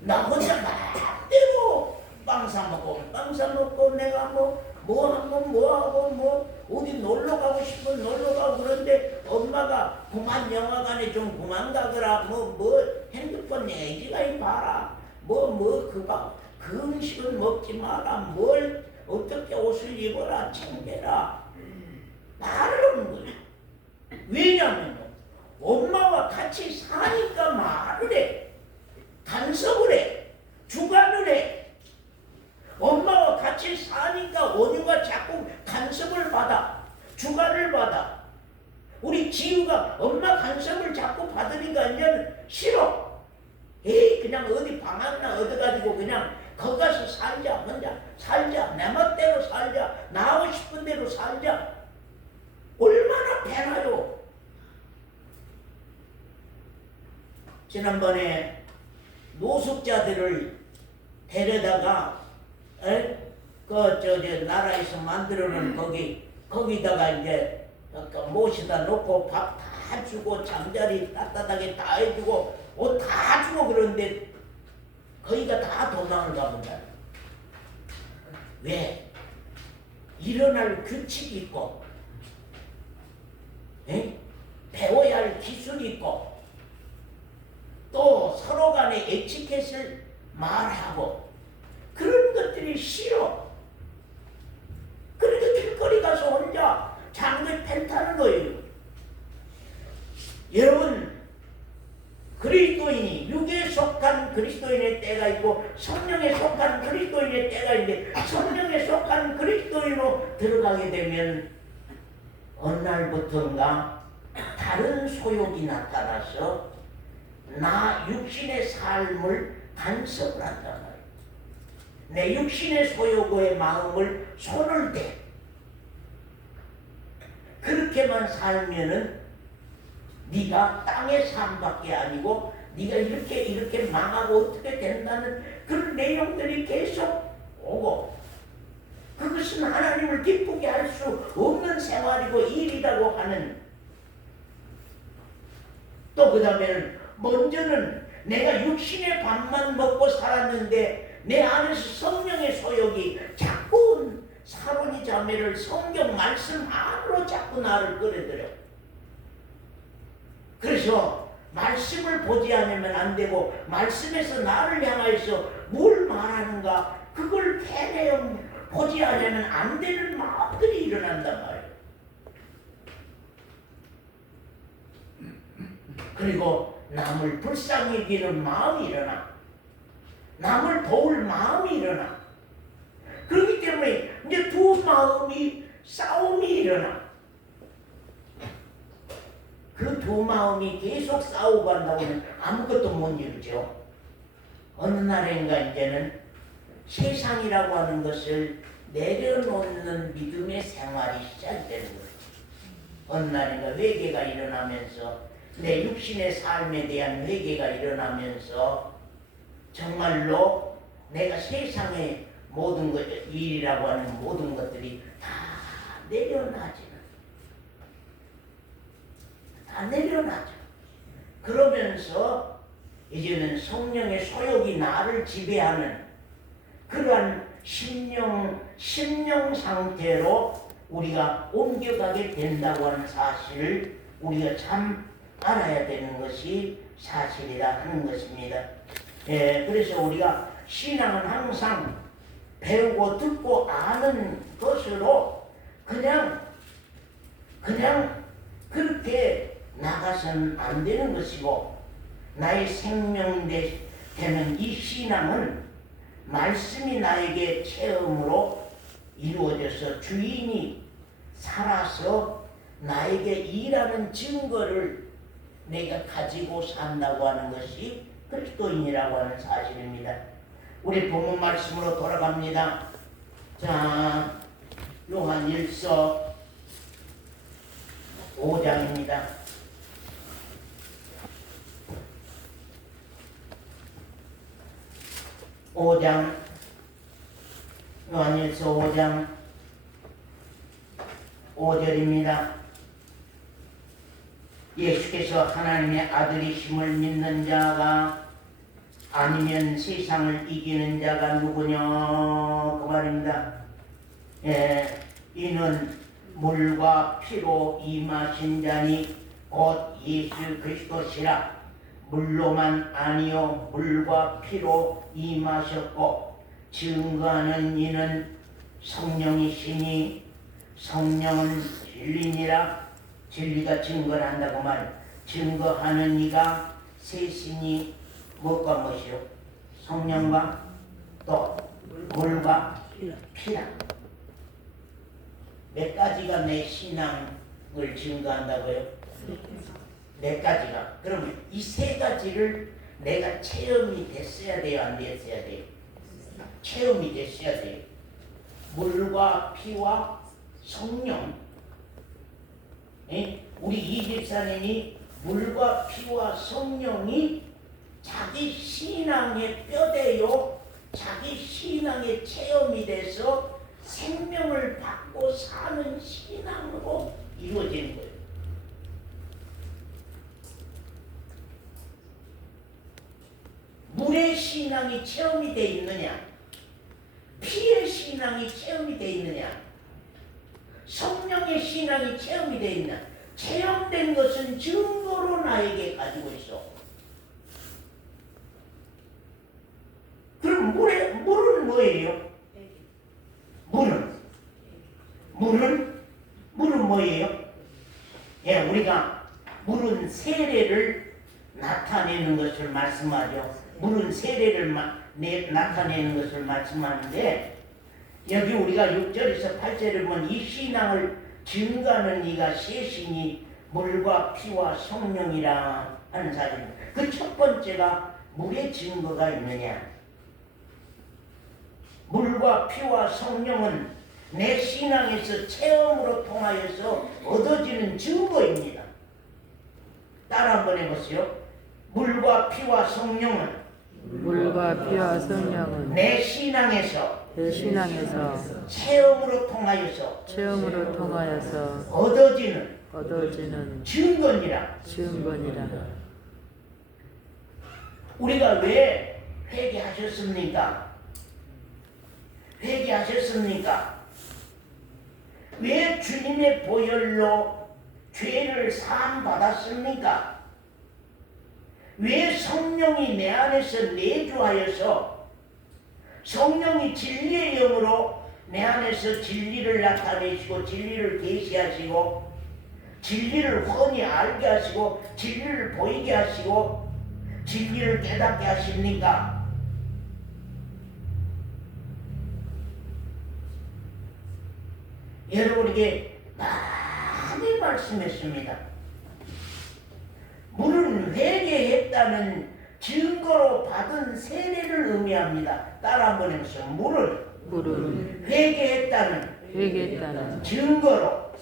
나 혼자 마음대로 빵 사 먹고 내가 뭐 하고 어디 놀러 가고 싶으면 놀러 가고 그런데 엄마가 그만 영화관에 좀 그만 가거라 핸드폰 얘기가 봐라 그 음식은 먹지 마라 뭘 어떻게 옷을 입어라 챙겨라 말을 하는 거예요. 왜냐하면 엄마와 같이 사니까 말을 해. 간섭을 해. 주관을 해. 엄마와 같이 사니까 원유가 자꾸 간섭을 받아. 주관을 받아. 우리 지우가 엄마 간섭을 자꾸 받으니까 이제는 싫어. 에이 그냥 어디 방 하나 얻어가지고 그냥 거기 가서 살자. 혼자 살자. 내 멋대로 살자. 나하고 싶은 대로 살자. 얼마나 배나요. 지난번에 노숙자들을 데려다가 나라에서 만들어놓은 거기다가 이제 모시다 놓고 밥 다 주고 잠자리 따뜻하게 다 해주고 옷 다 주고 그러는데 거기가 다 도망을 가본다. 왜? 일어날 규칙이 있고 배워야 할 기술이 있고 또 서로 간의 에티켓을 말하고 그런 것들이 싫어. 그러니까 길거리 가서 혼자 장거리 펜 타는 거예요. 여러분 그리스도인이 육에 속한 그리스도인의 때가 있고 성령에 속한 그리스도인의 때가 있는데 성령에 속한 그리스도인으로 들어가게 되면 어느 날부터인가 다른 소욕이 나타나서 나 육신의 삶을 간섭을 한단 말이에요. 내 육신의 소욕의 마음을 손을 대. 그렇게만 살면은 네가 땅의 삶밖에 아니고 네가 이렇게 망하고 어떻게 된다는 그런 내용들이 계속 오고 그것은 하나님을 기쁘게 할 수 없는 생활이고 일이라고 하는 또 그 다음에는 먼저는 내가 육신의 밥만 먹고 살았는데 내 안에서 성령의 소욕이 자꾸 사로니 자매를 성경 말씀 안으로 자꾸 나를 끌어들여. 그래서 말씀을 보지 않으면 안 되고 말씀에서 나를 향하여서 뭘 말하는가 그걸 캐내어 보지 않으면 안 되는 마음들이 일어난단 말이에요. 그리고 남을 불쌍히 여기는 마음이 일어나. 남을 도울 마음이 일어나. 그렇기 때문에 이제 두 마음이 싸움이 일어나. 그 두 마음이 계속 싸우고 한다고는 아무것도 못 이루죠. 어느 날인가 이제는 세상이라고 하는 것을 내려놓는 믿음의 생활이 시작되는 거예요. 어느 날인가 회개가 일어나면서 내 육신의 삶에 대한 회개가 일어나면서 정말로 내가 세상의 모든 것, 일이라고 하는 모든 것들이 다 내려놔지는, 다 내려놔져. 그러면서 이제는 성령의 소욕이 나를 지배하는 그러한 심령 상태로 우리가 옮겨가게 된다고 하는 사실을 우리가 참 알아야 되는 것이 사실이라 하는 것입니다. 그래서 우리가 신앙은 항상 배우고 듣고 아는 것으로 그냥 그렇게 나가서는 안 되는 것이고, 나의 생명 되는 이 신앙은 말씀이 나에게 체험으로 이루어져서 주인이 살아서 나에게 일하는 증거를 내가 가지고 산다고 하는 것이 그리스도인이라고 하는 사실입니다. 우리 본문 말씀으로 돌아갑니다. 자, 요한일서 5장입니다. 요한일서 5장 5절입니다. 예수께서 하나님의 아들이심을 믿는 자가 아니면 세상을 이기는 자가 누구냐 그 말입니다. 이는 물과 피로 임하신 자니 곧 예수 그리스도시라. 물로만 아니요 물과 피로 임하셨고 증거하는 이는 성령이시니 성령은 진리니라. 진리가 증거를 한다고 말. 증거하는 이가 셋이니 무엇과 무엇이요? 성령과 또 물과 피라. 몇 가지가 내 신앙을 증거한다고요? 네 가지가. 그러면 이 세 가지를 내가 체험이 됐어야 돼요? 안 됐어야 돼요? 체험이 됐어야 돼요. 물과 피와 성령. 우리 이 집사님이 물과 피와 성령이 자기 신앙의 뼈대요, 자기 신앙의 체험이 돼서 생명을 받고 사는 신앙으로 이루어지는 거예요. 물의 신앙이 체험이 되어 있느냐? 피의 신앙이 체험이 되어 있느냐? 성령의 신앙이 체험이 되어 있느냐? 체험된 것은 증거로 나에게 가지고 있어. 그럼 물은 뭐예요? 물은 뭐예요? 우리가 물은 세례를 나타내는 것을 말씀하죠. 물은 세례를 나타내는 것을 말씀하는데, 여기 우리가 6절에서 8절을 보면 이 신앙을 증거하는 이가 셋이니 물과 피와 성령이라 하는 사실입니다. 그 첫 번째가 물의 증거가 있느냐? 물과 피와 성령은 내 신앙에서 체험으로 통하여서 얻어지는 증거입니다. 따라 한번 해보세요. 물과 피와 성령은 내 신앙에서 체험으로 통하여서 얻어지는 증거니라. 우리가 왜 회개하셨습니까? 왜 주님의 보혈로 죄를 사함 받았습니까? 왜 성령이 내 안에서 내주하여서 성령이 진리의 영으로 내 안에서 진리를 나타내시고 진리를 계시하시고 진리를 훤히 알게 하시고 진리를 보이게 하시고 진리를 깨닫게 하십니까? 여러분에게 많이 말씀했습니다. 물은 회개했다는 증거로 받은 세례를 의미합니다. 따라 한번 해보세요. 물은 회개했다는 증거로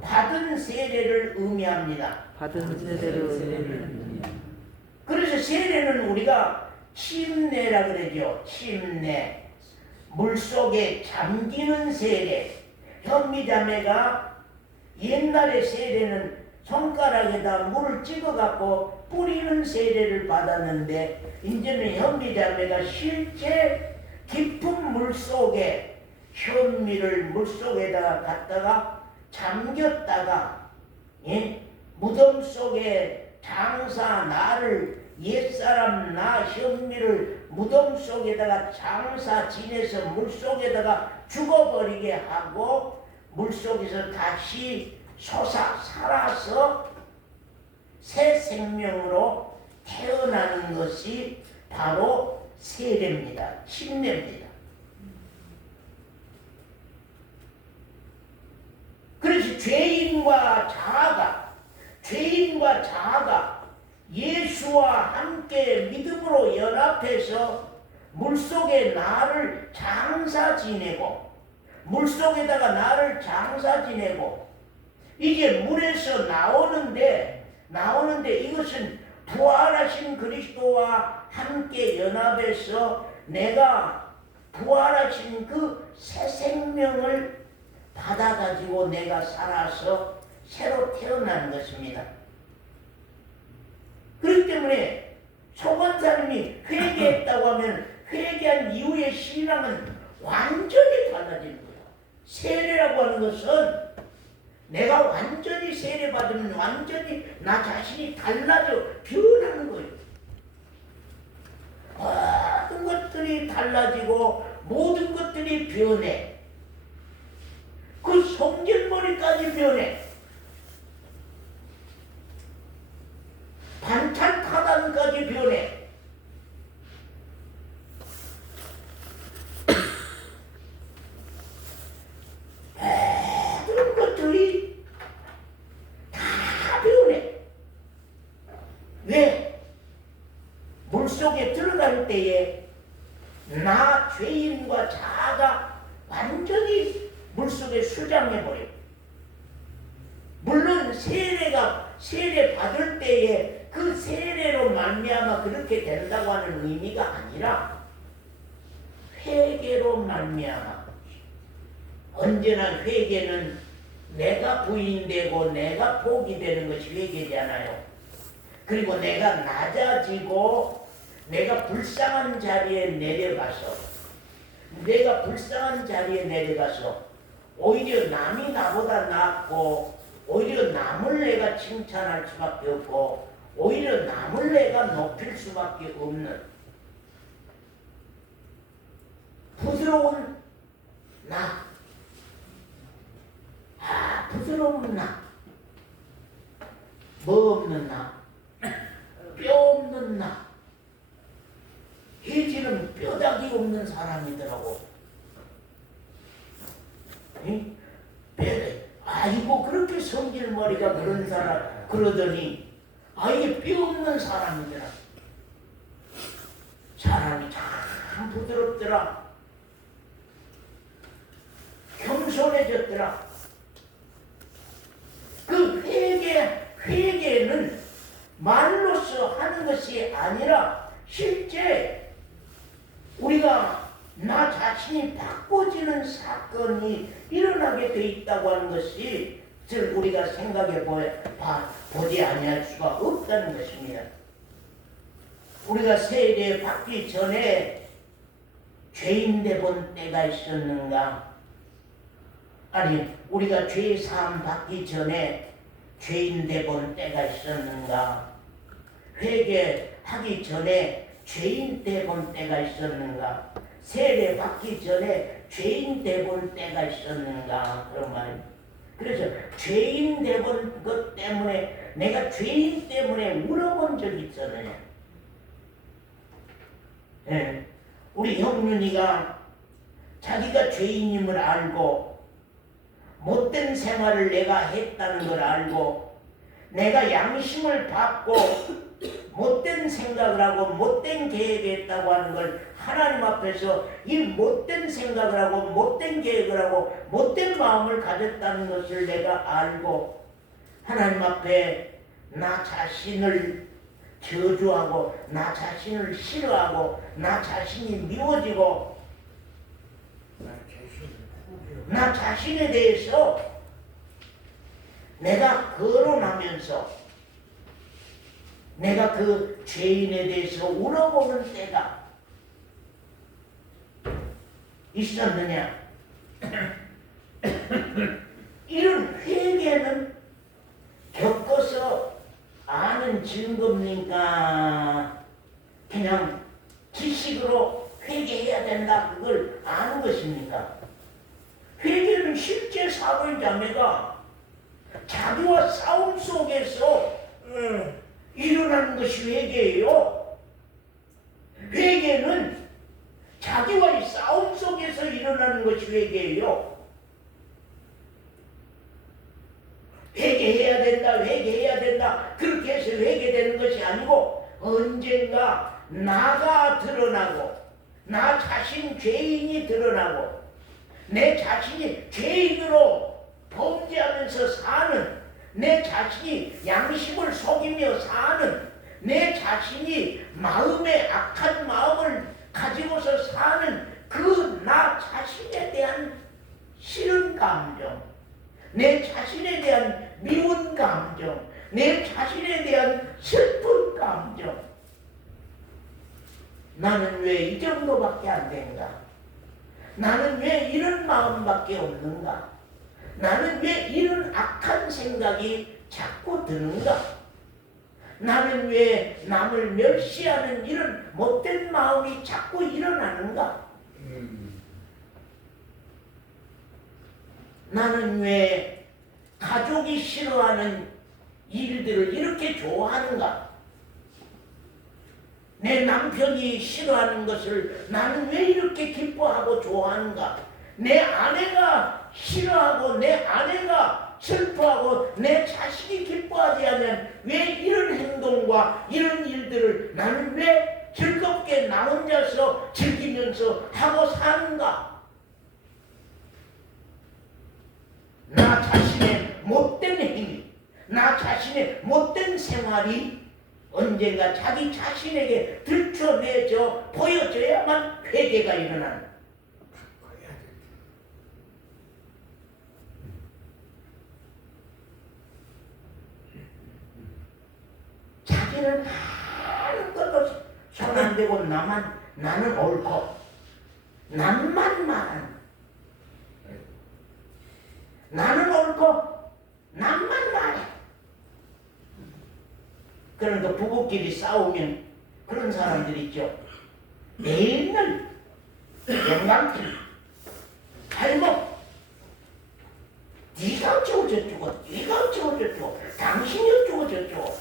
받은 세례를 의미합니다. 그래서 세례는 우리가 침례라 그러죠. 침례. 물속에 잠기는 세례. 현미자매가 옛날의 세례는 손가락에다 물을 찍어갖고 뿌리는 세례를 받았는데 이제는 현미자매가 실제 깊은 물속에 현미를 물속에다가 갖다가 잠겼다가 무덤 속에 장사 나를 옛사람 나 현미를 무덤 속에다가 장사 지내서 물속에다가 죽어버리게 하고 물속에서 다시 살아서 새 생명으로 태어나는 것이 바로 세례입니다. 침례입니다. 그래서 죄인과 자아가 예수와 함께 믿음으로 연합해서 물속에 나를 장사 지내고 물속에다가 나를 장사 지내고 이게 물에서 나오는데 이것은 부활하신 그리스도와 함께 연합해서 내가 부활하신 그 새 생명을 받아가지고 내가 살아서 새로 태어난 것입니다. 그렇기 때문에 소관사님이 회개했다고 하면 회개한 이후의 신앙은 완전히 달라지는 거예요. 세례라고 하는 것은 내가 완전히 세례받으면 완전히 나 자신이 달라져 변하는 거예요. 모든 것들이 달라지고 모든 것들이 변해. 그 성질머리까지 변해. 반찬 타단까지 변해. 모든 것들이 다 변해. 왜? 물속에 들어갈 때에 나 죄인과 자아가 완전히 물속에 수장해버려. 물론 세례 받을 때에 그 세례로 말미암아 그렇게 된다고 하는 의미가 아니라 회개로 말미암아. 언제나 회개는 내가 부인되고 내가 포기되는 것이 회개잖아요. 그리고 내가 낮아지고 내가 불쌍한 자리에 내려가서 오히려 남이 나보다 낫고 오히려 남을 내가 칭찬할 수밖에 없고 오히려 남을 내가 높일 수밖에 없는 부드러운 나. 부드러운 나. 뭐 없는 나. 뼈 없는 나. 해지는 뼈다귀 없는 사람이더라고. 응? 아이고 그렇게 성질머리가 그런 사람 그러더니 이게 뼈 없는 사람이더라. 사람이 참 부드럽더라. 겸손해졌더라. 그 회개는 말로써 하는 것이 아니라 실제 우리가 나 자신이 바꿔지는 사건이 일어나게 돼 있다고 하는 것이 우리가 생각해 보지 아니할 수가 없다는 것입니다. 우리가 세례 받기 전에 죄인 되본 때가 있었는가? 아니 우리가 죄 사함 받기 전에 죄인 되본 때가 있었는가? 회개하기 전에 죄인 되본 때가 있었는가? 세례 받기 전에 죄인 되본 때가 있었는가? 그런 말입니다. 그래서 죄인 되본 것 때문에 내가 죄인 때문에 울어본 적이 있잖아요. 네. 우리 형윤이가 자기가 죄인임을 알고 못된 생활을 내가 했다는 걸 알고 내가 양심을 받고 못된 생각을 하고 못된 계획을 했다고 하는 걸 하나님 앞에서 이 못된 생각을 하고 못된 계획을 하고 못된 마음을 가졌다는 것을 내가 알고 하나님 앞에 나 자신을 저주하고 나 자신을 싫어하고 나 자신이 미워지고 나 자신에 대해서 내가 거론하면서 내가 그 죄인에 대해서 울어보는 때가 있었느냐? 이런 회개는 겪어서 아는 증거입니까? 그냥 지식으로 회개해야 된다 그걸 아는 것입니까? 회개는 실제 사고의 자매가 자기와 싸움 속에서 일어나는 것이 회개예요. 회개는 자기와의 싸움 속에서 일어나는 것이 회개예요. 회개해야 된다, 회개해야 된다 그렇게 해서 회개되는 것이 아니고 언젠가 나가 드러나고 나 자신 죄인이 드러나고 내 자신이 죄인으로 범죄하면서 사는 내 자신이 양심을 속이며 사는 내 자신이 마음에 악한 마음을 가지고서 사는 그 나 자신에 대한 싫은 감정, 내 자신에 대한 미운 감정, 내 자신에 대한 슬픈 감정. 나는 왜 이 정도밖에 안 된가? 나는 왜 이런 마음밖에 없는가? 나는 왜 이런 악한 생각이 자꾸 드는가? 나는 왜 남을 멸시하는 이런 못된 마음이 자꾸 일어나는가? 나는 왜 가족이 싫어하는 일들을 이렇게 좋아하는가? 내 남편이 싫어하는 것을 나는 왜 이렇게 기뻐하고 좋아하는가? 내 아내가 싫어하고 내 아내가 슬퍼하고 내 자식이 기뻐하지 않으면 왜 이런 행동과 이런 일들을 나는 왜 즐겁게 나 혼자서 즐기면서 하고 사는가? 나 자신의 못된 행위, 나 자신의 못된 생활이 언젠가 자기 자신에게 들춰내져 보여져야만 회개가 일어나는. 자기는 하는 것도 손 안 대고 나는 옳고 남만 말하는. 나는 옳고 남만 말해. 그러니까 부부끼리 싸우면 그런 사람들이 있죠. 매일날 영감팀 할머 네가 어쩌고 저쩌고 네가 어쩌고 저쩌고 당신이 어쩌고 저쩌고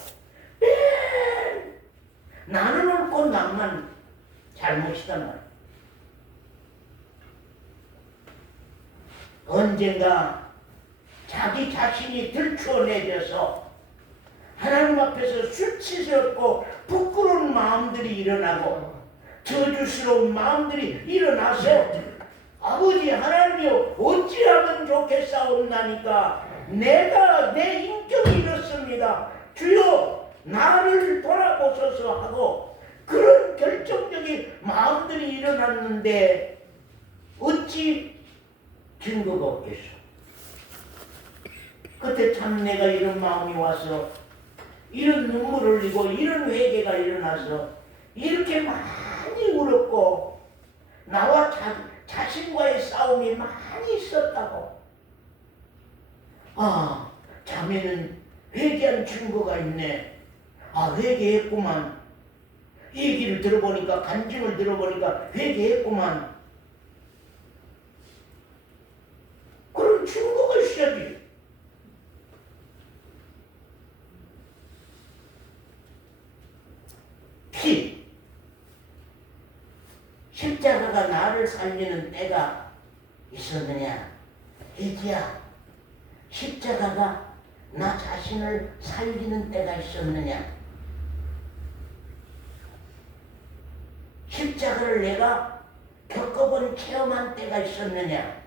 맨 나는 옳고 남만 잘못이단 말이야. 언젠가 자기 자신이 들춰내져서 하나님 앞에서 수치스럽고 부끄러운 마음들이 일어나고 저주스러운 마음들이 일어나서 아버지 하나님이여 어찌하면 좋겠사옵나니까 내가 내 인격이 이렇습니다. 주여 나를 돌아보소서 하고 그런 결정적인 마음들이 일어났는데 어찌 증거가 없겠어. 그때 참 내가 이런 마음이 와서 이런 눈물을 흘리고 이런 회개가 일어나서 이렇게 많이 울었고 나와 자신과의 싸움이 많이 있었다고. 아, 자매는 회개한 증거가 있네. 아, 회개했구만. 이 얘기를 들어보니까 간증을 들어보니까 회개했구만. 그런 증거가 있어야지. 피 십자가가 나를 살리는 때가 있었느냐? 이지야 십자가가 나 자신을 살리는 때가 있었느냐? 십자가를 내가 겪어본 체험한 때가 있었느냐?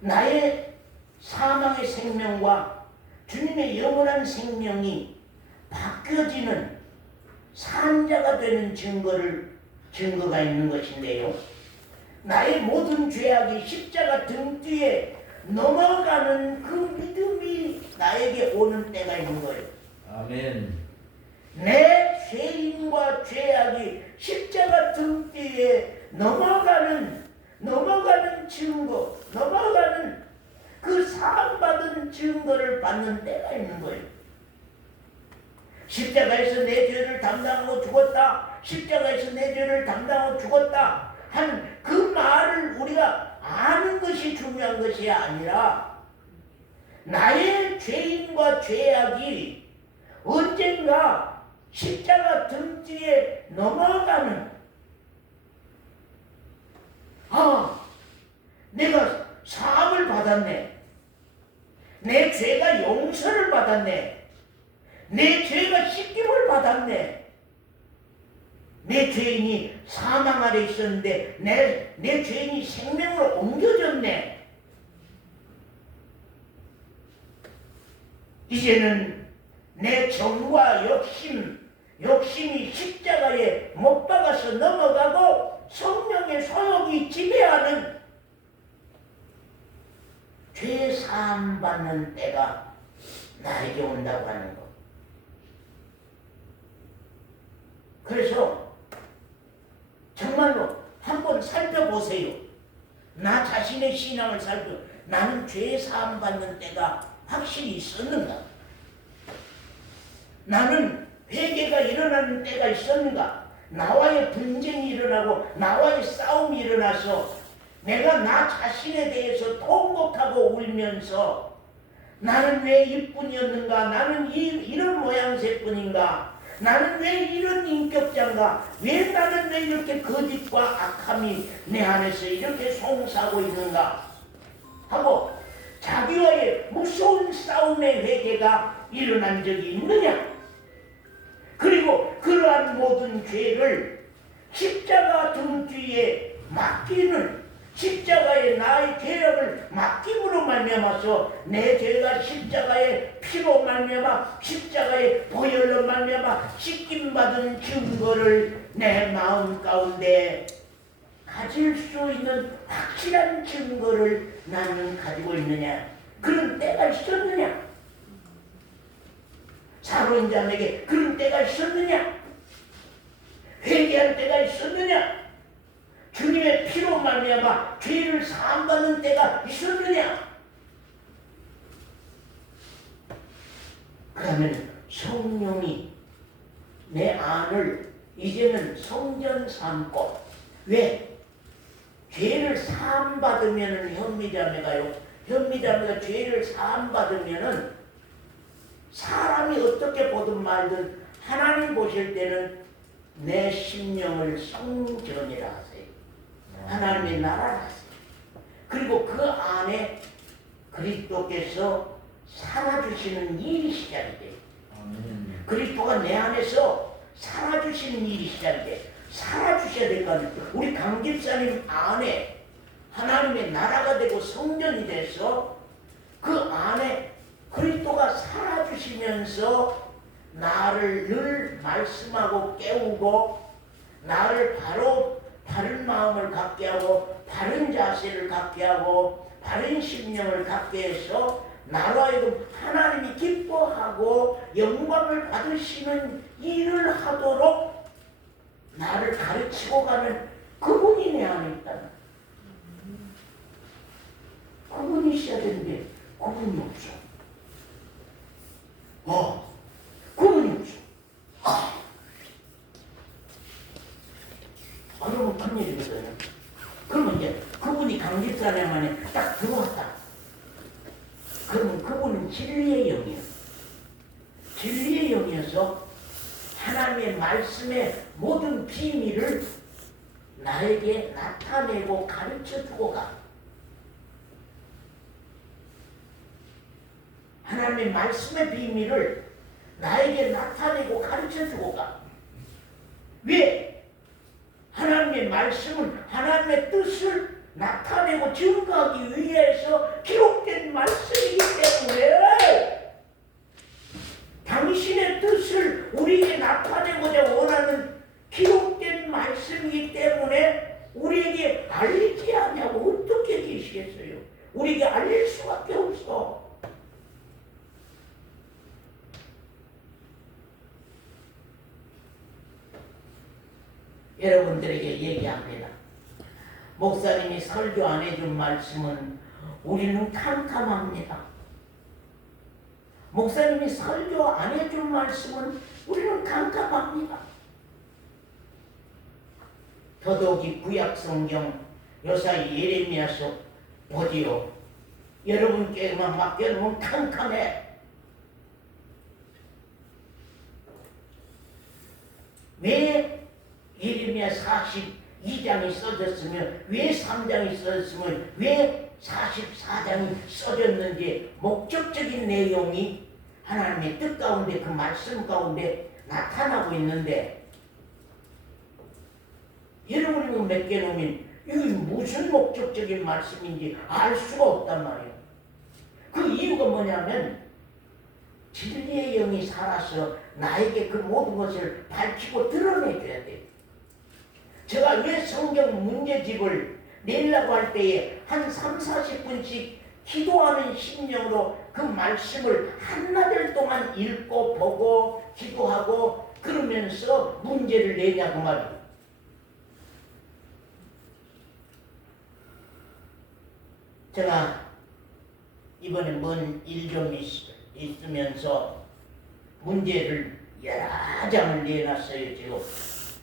나의 사망의 생명과 주님의 영원한 생명이 바뀌어지는 산자가 되는 증거가 있는 것인데요. 나의 모든 죄악이 십자가 등 뒤에 넘어가는 그 믿음이 나에게 오는 때가 있는 거예요. 아멘. 내 죄인과 죄악이 십자가 등 뒤에 넘어가는 증거, 넘어가는 그 사함받은 증거를 받는 때가 있는 거예요. 십자가에서 내 죄를 담당하고 죽었다. 십자가에서 내 죄를 담당하고 죽었다. 한 그 말을 우리가 아는 것이 중요한 것이 아니라 나의 죄인과 죄악이 언젠가 십자가 등 뒤에 넘어가는 내가 사함을 받았네. 내 죄가 용서를 받았네. 내 죄가 씻김을 받았네. 내 죄인이 사망 아래 있었는데 내 죄인이 생명으로 옮겨졌네. 이제는 내 정과 욕심이 십자가에 못 박아서 넘어가고 성령의 소욕이 지배하는 죄 사함 받는 때가 나에게 온다고 하는 것. 그래서 정말로 한번 살펴보세요. 나 자신의 신앙을 나는 죄 사함 받는 때가 확실히 있었는가? 나는 회개가 일어나는 때가 있었는가? 나와의 분쟁이 일어나고 나와의 싸움이 일어나서 내가 나 자신에 대해서 통곡하고 울면서 나는 왜 이뿐이었는가? 나는 이런 모양새뿐인가? 나는 왜 이런 인격자인가? 왜 나는 왜 이렇게 거짓과 악함이 내 안에서 이렇게 송사하고 있는가? 하고 자기와의 무서운 싸움의 회개가 일어난 적이 있느냐? 그리고 그러한 모든 죄를 십자가 등 뒤에 맡기는 십자가에 나의 죄악을 맡김으로 말미암아서 내 죄가 십자가의 피로 말미암아 십자가의 보혈로 말미암아 씻김받은 증거를 내 마음 가운데 가질 수 있는 확실한 증거를 나는 가지고 있느냐? 그런 때가 있었느냐? 사로인 자에게 그런 때가 있었느냐? 회개할 때가 있었느냐? 주님의 피로 말미암아 죄를 사함받는 때가 있었느냐? 그러면 성령이 내 안을 이제는 성전 삼고 왜? 죄를 사함받으면 현미자매가요. 현미자매가 죄를 사함받으면 사람이 어떻게 보든 말든 하나님 보실 때는 내 심령을 성전이라 하세요. 하나님의 나라라 하세요. 그리고 그 안에 그리스도께서 살아주시는 일이 시작이 돼요. 그리스도가 내 안에서 살아주시는 일이 시작이 돼요. 살아주셔야 될 거 아니에요. 우리 강 집사님 안에 하나님의 나라가 되고 성전이 돼서 그 안에 그리스도가 살아주시면서 나를 늘 말씀하고 깨우고 나를 바로 바른 마음을 갖게 하고 바른 자세를 갖게 하고 바른 심령을 갖게 해서 나로 하여금 하나님이 기뻐하고 영광을 받으시는 일을 하도록 나를 가르치고 가는 그분이 내 안에 있다. 그분이 있어야 되는데 그분이 없어. 그분이 없어. 그러면 큰일이거든요. 그러면 이제 그분이 강집사님만에 딱 들어왔다. 그러면 그분은 진리의 영이에요. 진리의 영이어서 하나님의 말씀의 모든 비밀을 나에게 나타내고 가르쳐주고 가. 하나님의 말씀의 비밀을 나에게 나타내고 가르쳐주고 가. 왜? 하나님의 말씀은 하나님의 뜻을 나타내고 증거하기 위해서 기록된 말씀이기 때문에 당신의 뜻을 우리 우리에게 나타내고자 원하는 기록된 말씀이기 때문에 우리에게 알리지 않냐고 어떻게 계시겠어요? 우리에게 알릴 수밖에 없어. 여러분들에게 얘기합니다. 목사님이 설교 안 해준 말씀은 우리는 캄캄합니다. 목사님이 설교 안 해준 말씀은 우리는 캄캄합니다. 더더욱이 구약성경 요사이 예레미야서 보지요. 여러분께만 맡겨놓으면 캄캄해. 왜 예레미야 42장이 써졌으며 왜 3장이 써졌으며 왜 44장이 써졌는지 목적적인 내용이 하나님의 뜻 가운데 그 말씀 가운데 나타나고 있는데 여러분이 맡겨놓으면 이게 무슨 목적적인 말씀인지 알 수가 없단 말이에요. 그 이유가 뭐냐면 진리의 영이 살아서 나에게 그 모든 것을 밝히고 드러내줘야 돼요. 제가 왜 성경 문제집을 내려고 할 때에 한 30-40분씩 기도하는 심령으로 그 말씀을 한나절 동안 읽고 보고 기도하고 그러면서 문제를 내냐고 말이에요. 제가 이번에 뭔 일 좀 있으면서 문제를 여러 장을 내놨어요. 지금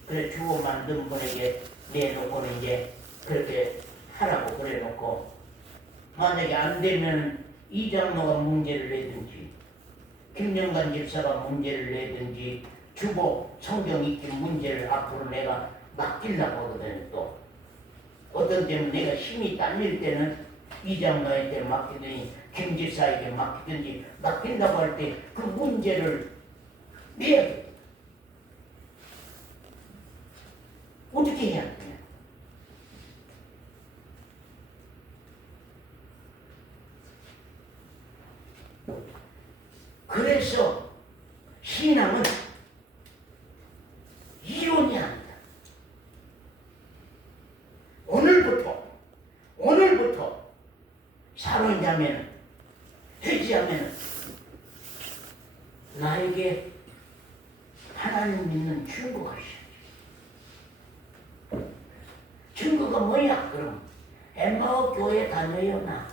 그래 주워 만든 분에게 내놓고는 이제 그렇게 하라고 그래놓고 만약에 안 되면 이장로가 문제를 내든지 김명관 집사가 문제를 내든지 주보 성경 읽기 문제를 앞으로 내가 맡기려고 하거든요. 또 어떤 때는 내가 힘이 딸릴 때는 이장로에게 맡기든지 김집사에게 맡기든지 맡긴다고 할 때 그 문제를 내야 돼. 어떻게 해야 돼? 그래서 신앙은 이론이 아니다. 오늘부터 사로잡으면 회지하면 나에게 하나님 믿는 증거가 있어요. 증거가 뭐야? 그럼 엠마오 교회 다녀요 나.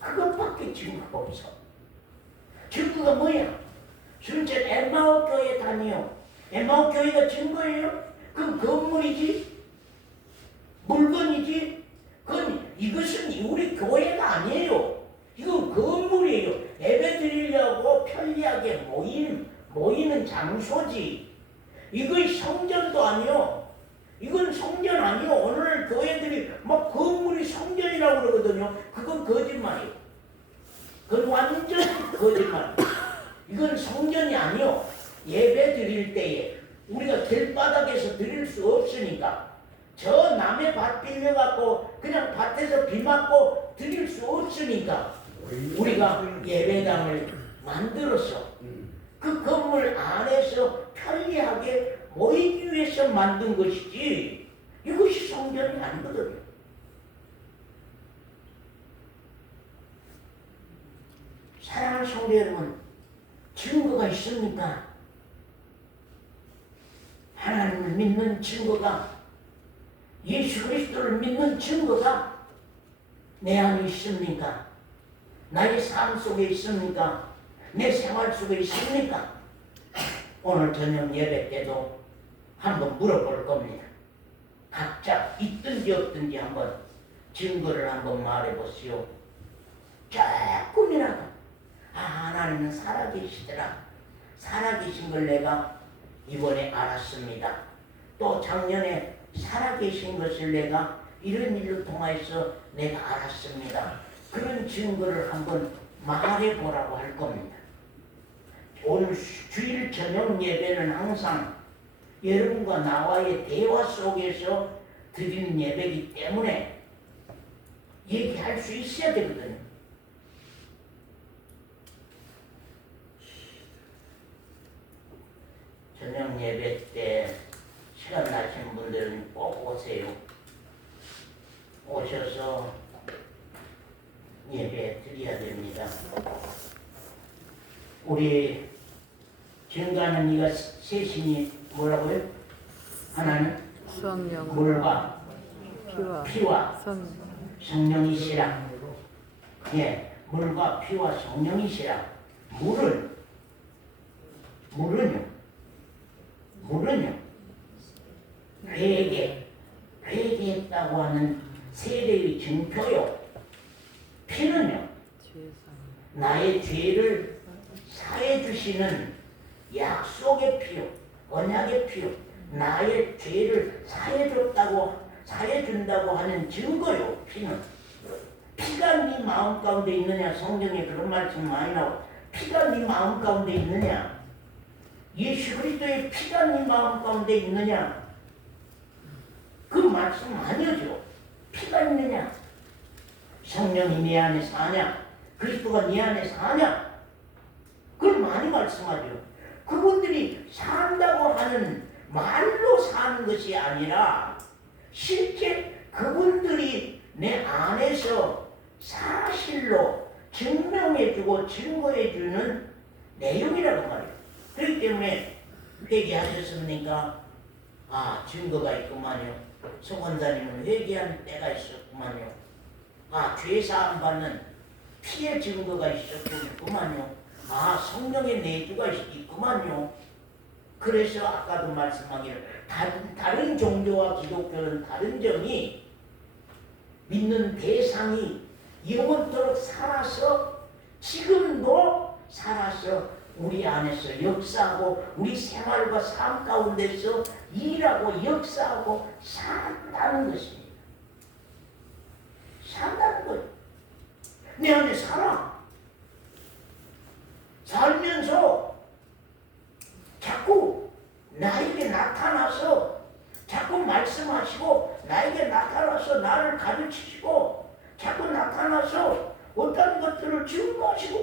그것밖에 증거가 없어. 증거가 뭐야? 순전 엠마오 교회 다녀요. 엠마오 교회가 증거예요? 그럼 건물이지? 물건이지? 이것은 우리 교회가 아니에요. 이건 건물이에요. 예배 드리려고 편리하게 모이는 장소지. 이건 성전도 아니요. 이건 성전 아니요. 오늘 교회들이 막 건물이 성전이라고 그러거든요. 그건 거짓말이에요. 그건 완전 거짓말. 이건 성전이 아니요. 예배 드릴 때에 우리가 길바닥에서 드릴 수 없으니까 저 남의 밭 빌려갖고 그냥 밭에서 비 맞고 드릴 수 없으니까 우리가 예배당을 만들어서 그 건물 안에서 편리하게 모이기 위해서 만든 것이지 이것이 성전이 아니거든요. 사랑하는 성도 여러분, 증거가 있습니까? 하나님을 믿는 증거가, 예수 그리스도를 믿는 증거가 내 안에 있습니까? 나의 삶 속에 있습니까? 내 생활 속에 있습니까? 오늘 저녁 예배 때도 한번 물어볼 겁니다. 각자 있든지 없든지 한번 증거를 한번 말해보시오. 조금이라도 하나님은 살아계시더라. 살아계신 걸 내가 이번에 알았습니다. 또 작년에 살아계신 것을 내가 이런 일을 통해서 내가 알았습니다. 그런 증거를 한번 말해보라고 할 겁니다. 오늘 주일 저녁 예배는 항상 여러분과 나와의 대화 속에서 드리는 예배이기 때문에 얘기할 수 있어야 되거든요. 저녁 예배 때 시간 나신 분들은 꼭 오세요. 오셔서 예배 드려야 됩니다. 우리 증거하는 이가 셋이니 뭐라고요? 하나는 성령 물과 피와 피와 성 성령이시라. 예, 물과 피와 성령이시라. 물은요 회개했다고 하는 세례의 증표요. 피는요 죄상 나의 죄를 사해 주시는 약속의 피요, 언약의 피요, 나의 죄를 사해 준다고 하는 증거요. 피가 네 마음 가운데 있느냐? 성경에 그런 말씀 많이 나오고, 피가 네 마음 가운데 있느냐? 예수 그리스도의 피가 네 마음 가운데 있느냐? 그 말씀 아니죠. 피가 있느냐? 성령이 네 안에 사냐? 그리스도가 네 안에 사냐? 그걸 많이 말씀하죠. 그분들이 산다고 하는 말로 사는 것이 아니라 실제 그분들이 내 안에서 사실로 증명해주고 증거해주는 내용이라고 말이에요. 그렇기 때문에 회개하셨습니까? 아, 증거가 있구만요. 성원사님은 회개한 때가 있었구만요. 아, 죄사함 받는 피의 증거가 있었구만요. 아, 성령의 내주가 있구만요. 그래서 아까도 말씀하기를 다른 종교와 기독교는 다른 점이 믿는 대상이 영원토록 살아서 지금도 살아서 우리 안에서 역사하고 우리 생활과 삶 가운데서 일하고 역사하고 산다는 것입니다. 산다는 거예요. 내 안에 살아. 살면서 자꾸 나에게 나타나서 자꾸 말씀하시고 나에게 나타나서 나를 가르치시고 자꾸 나타나서 어떤 것들을 증거하시고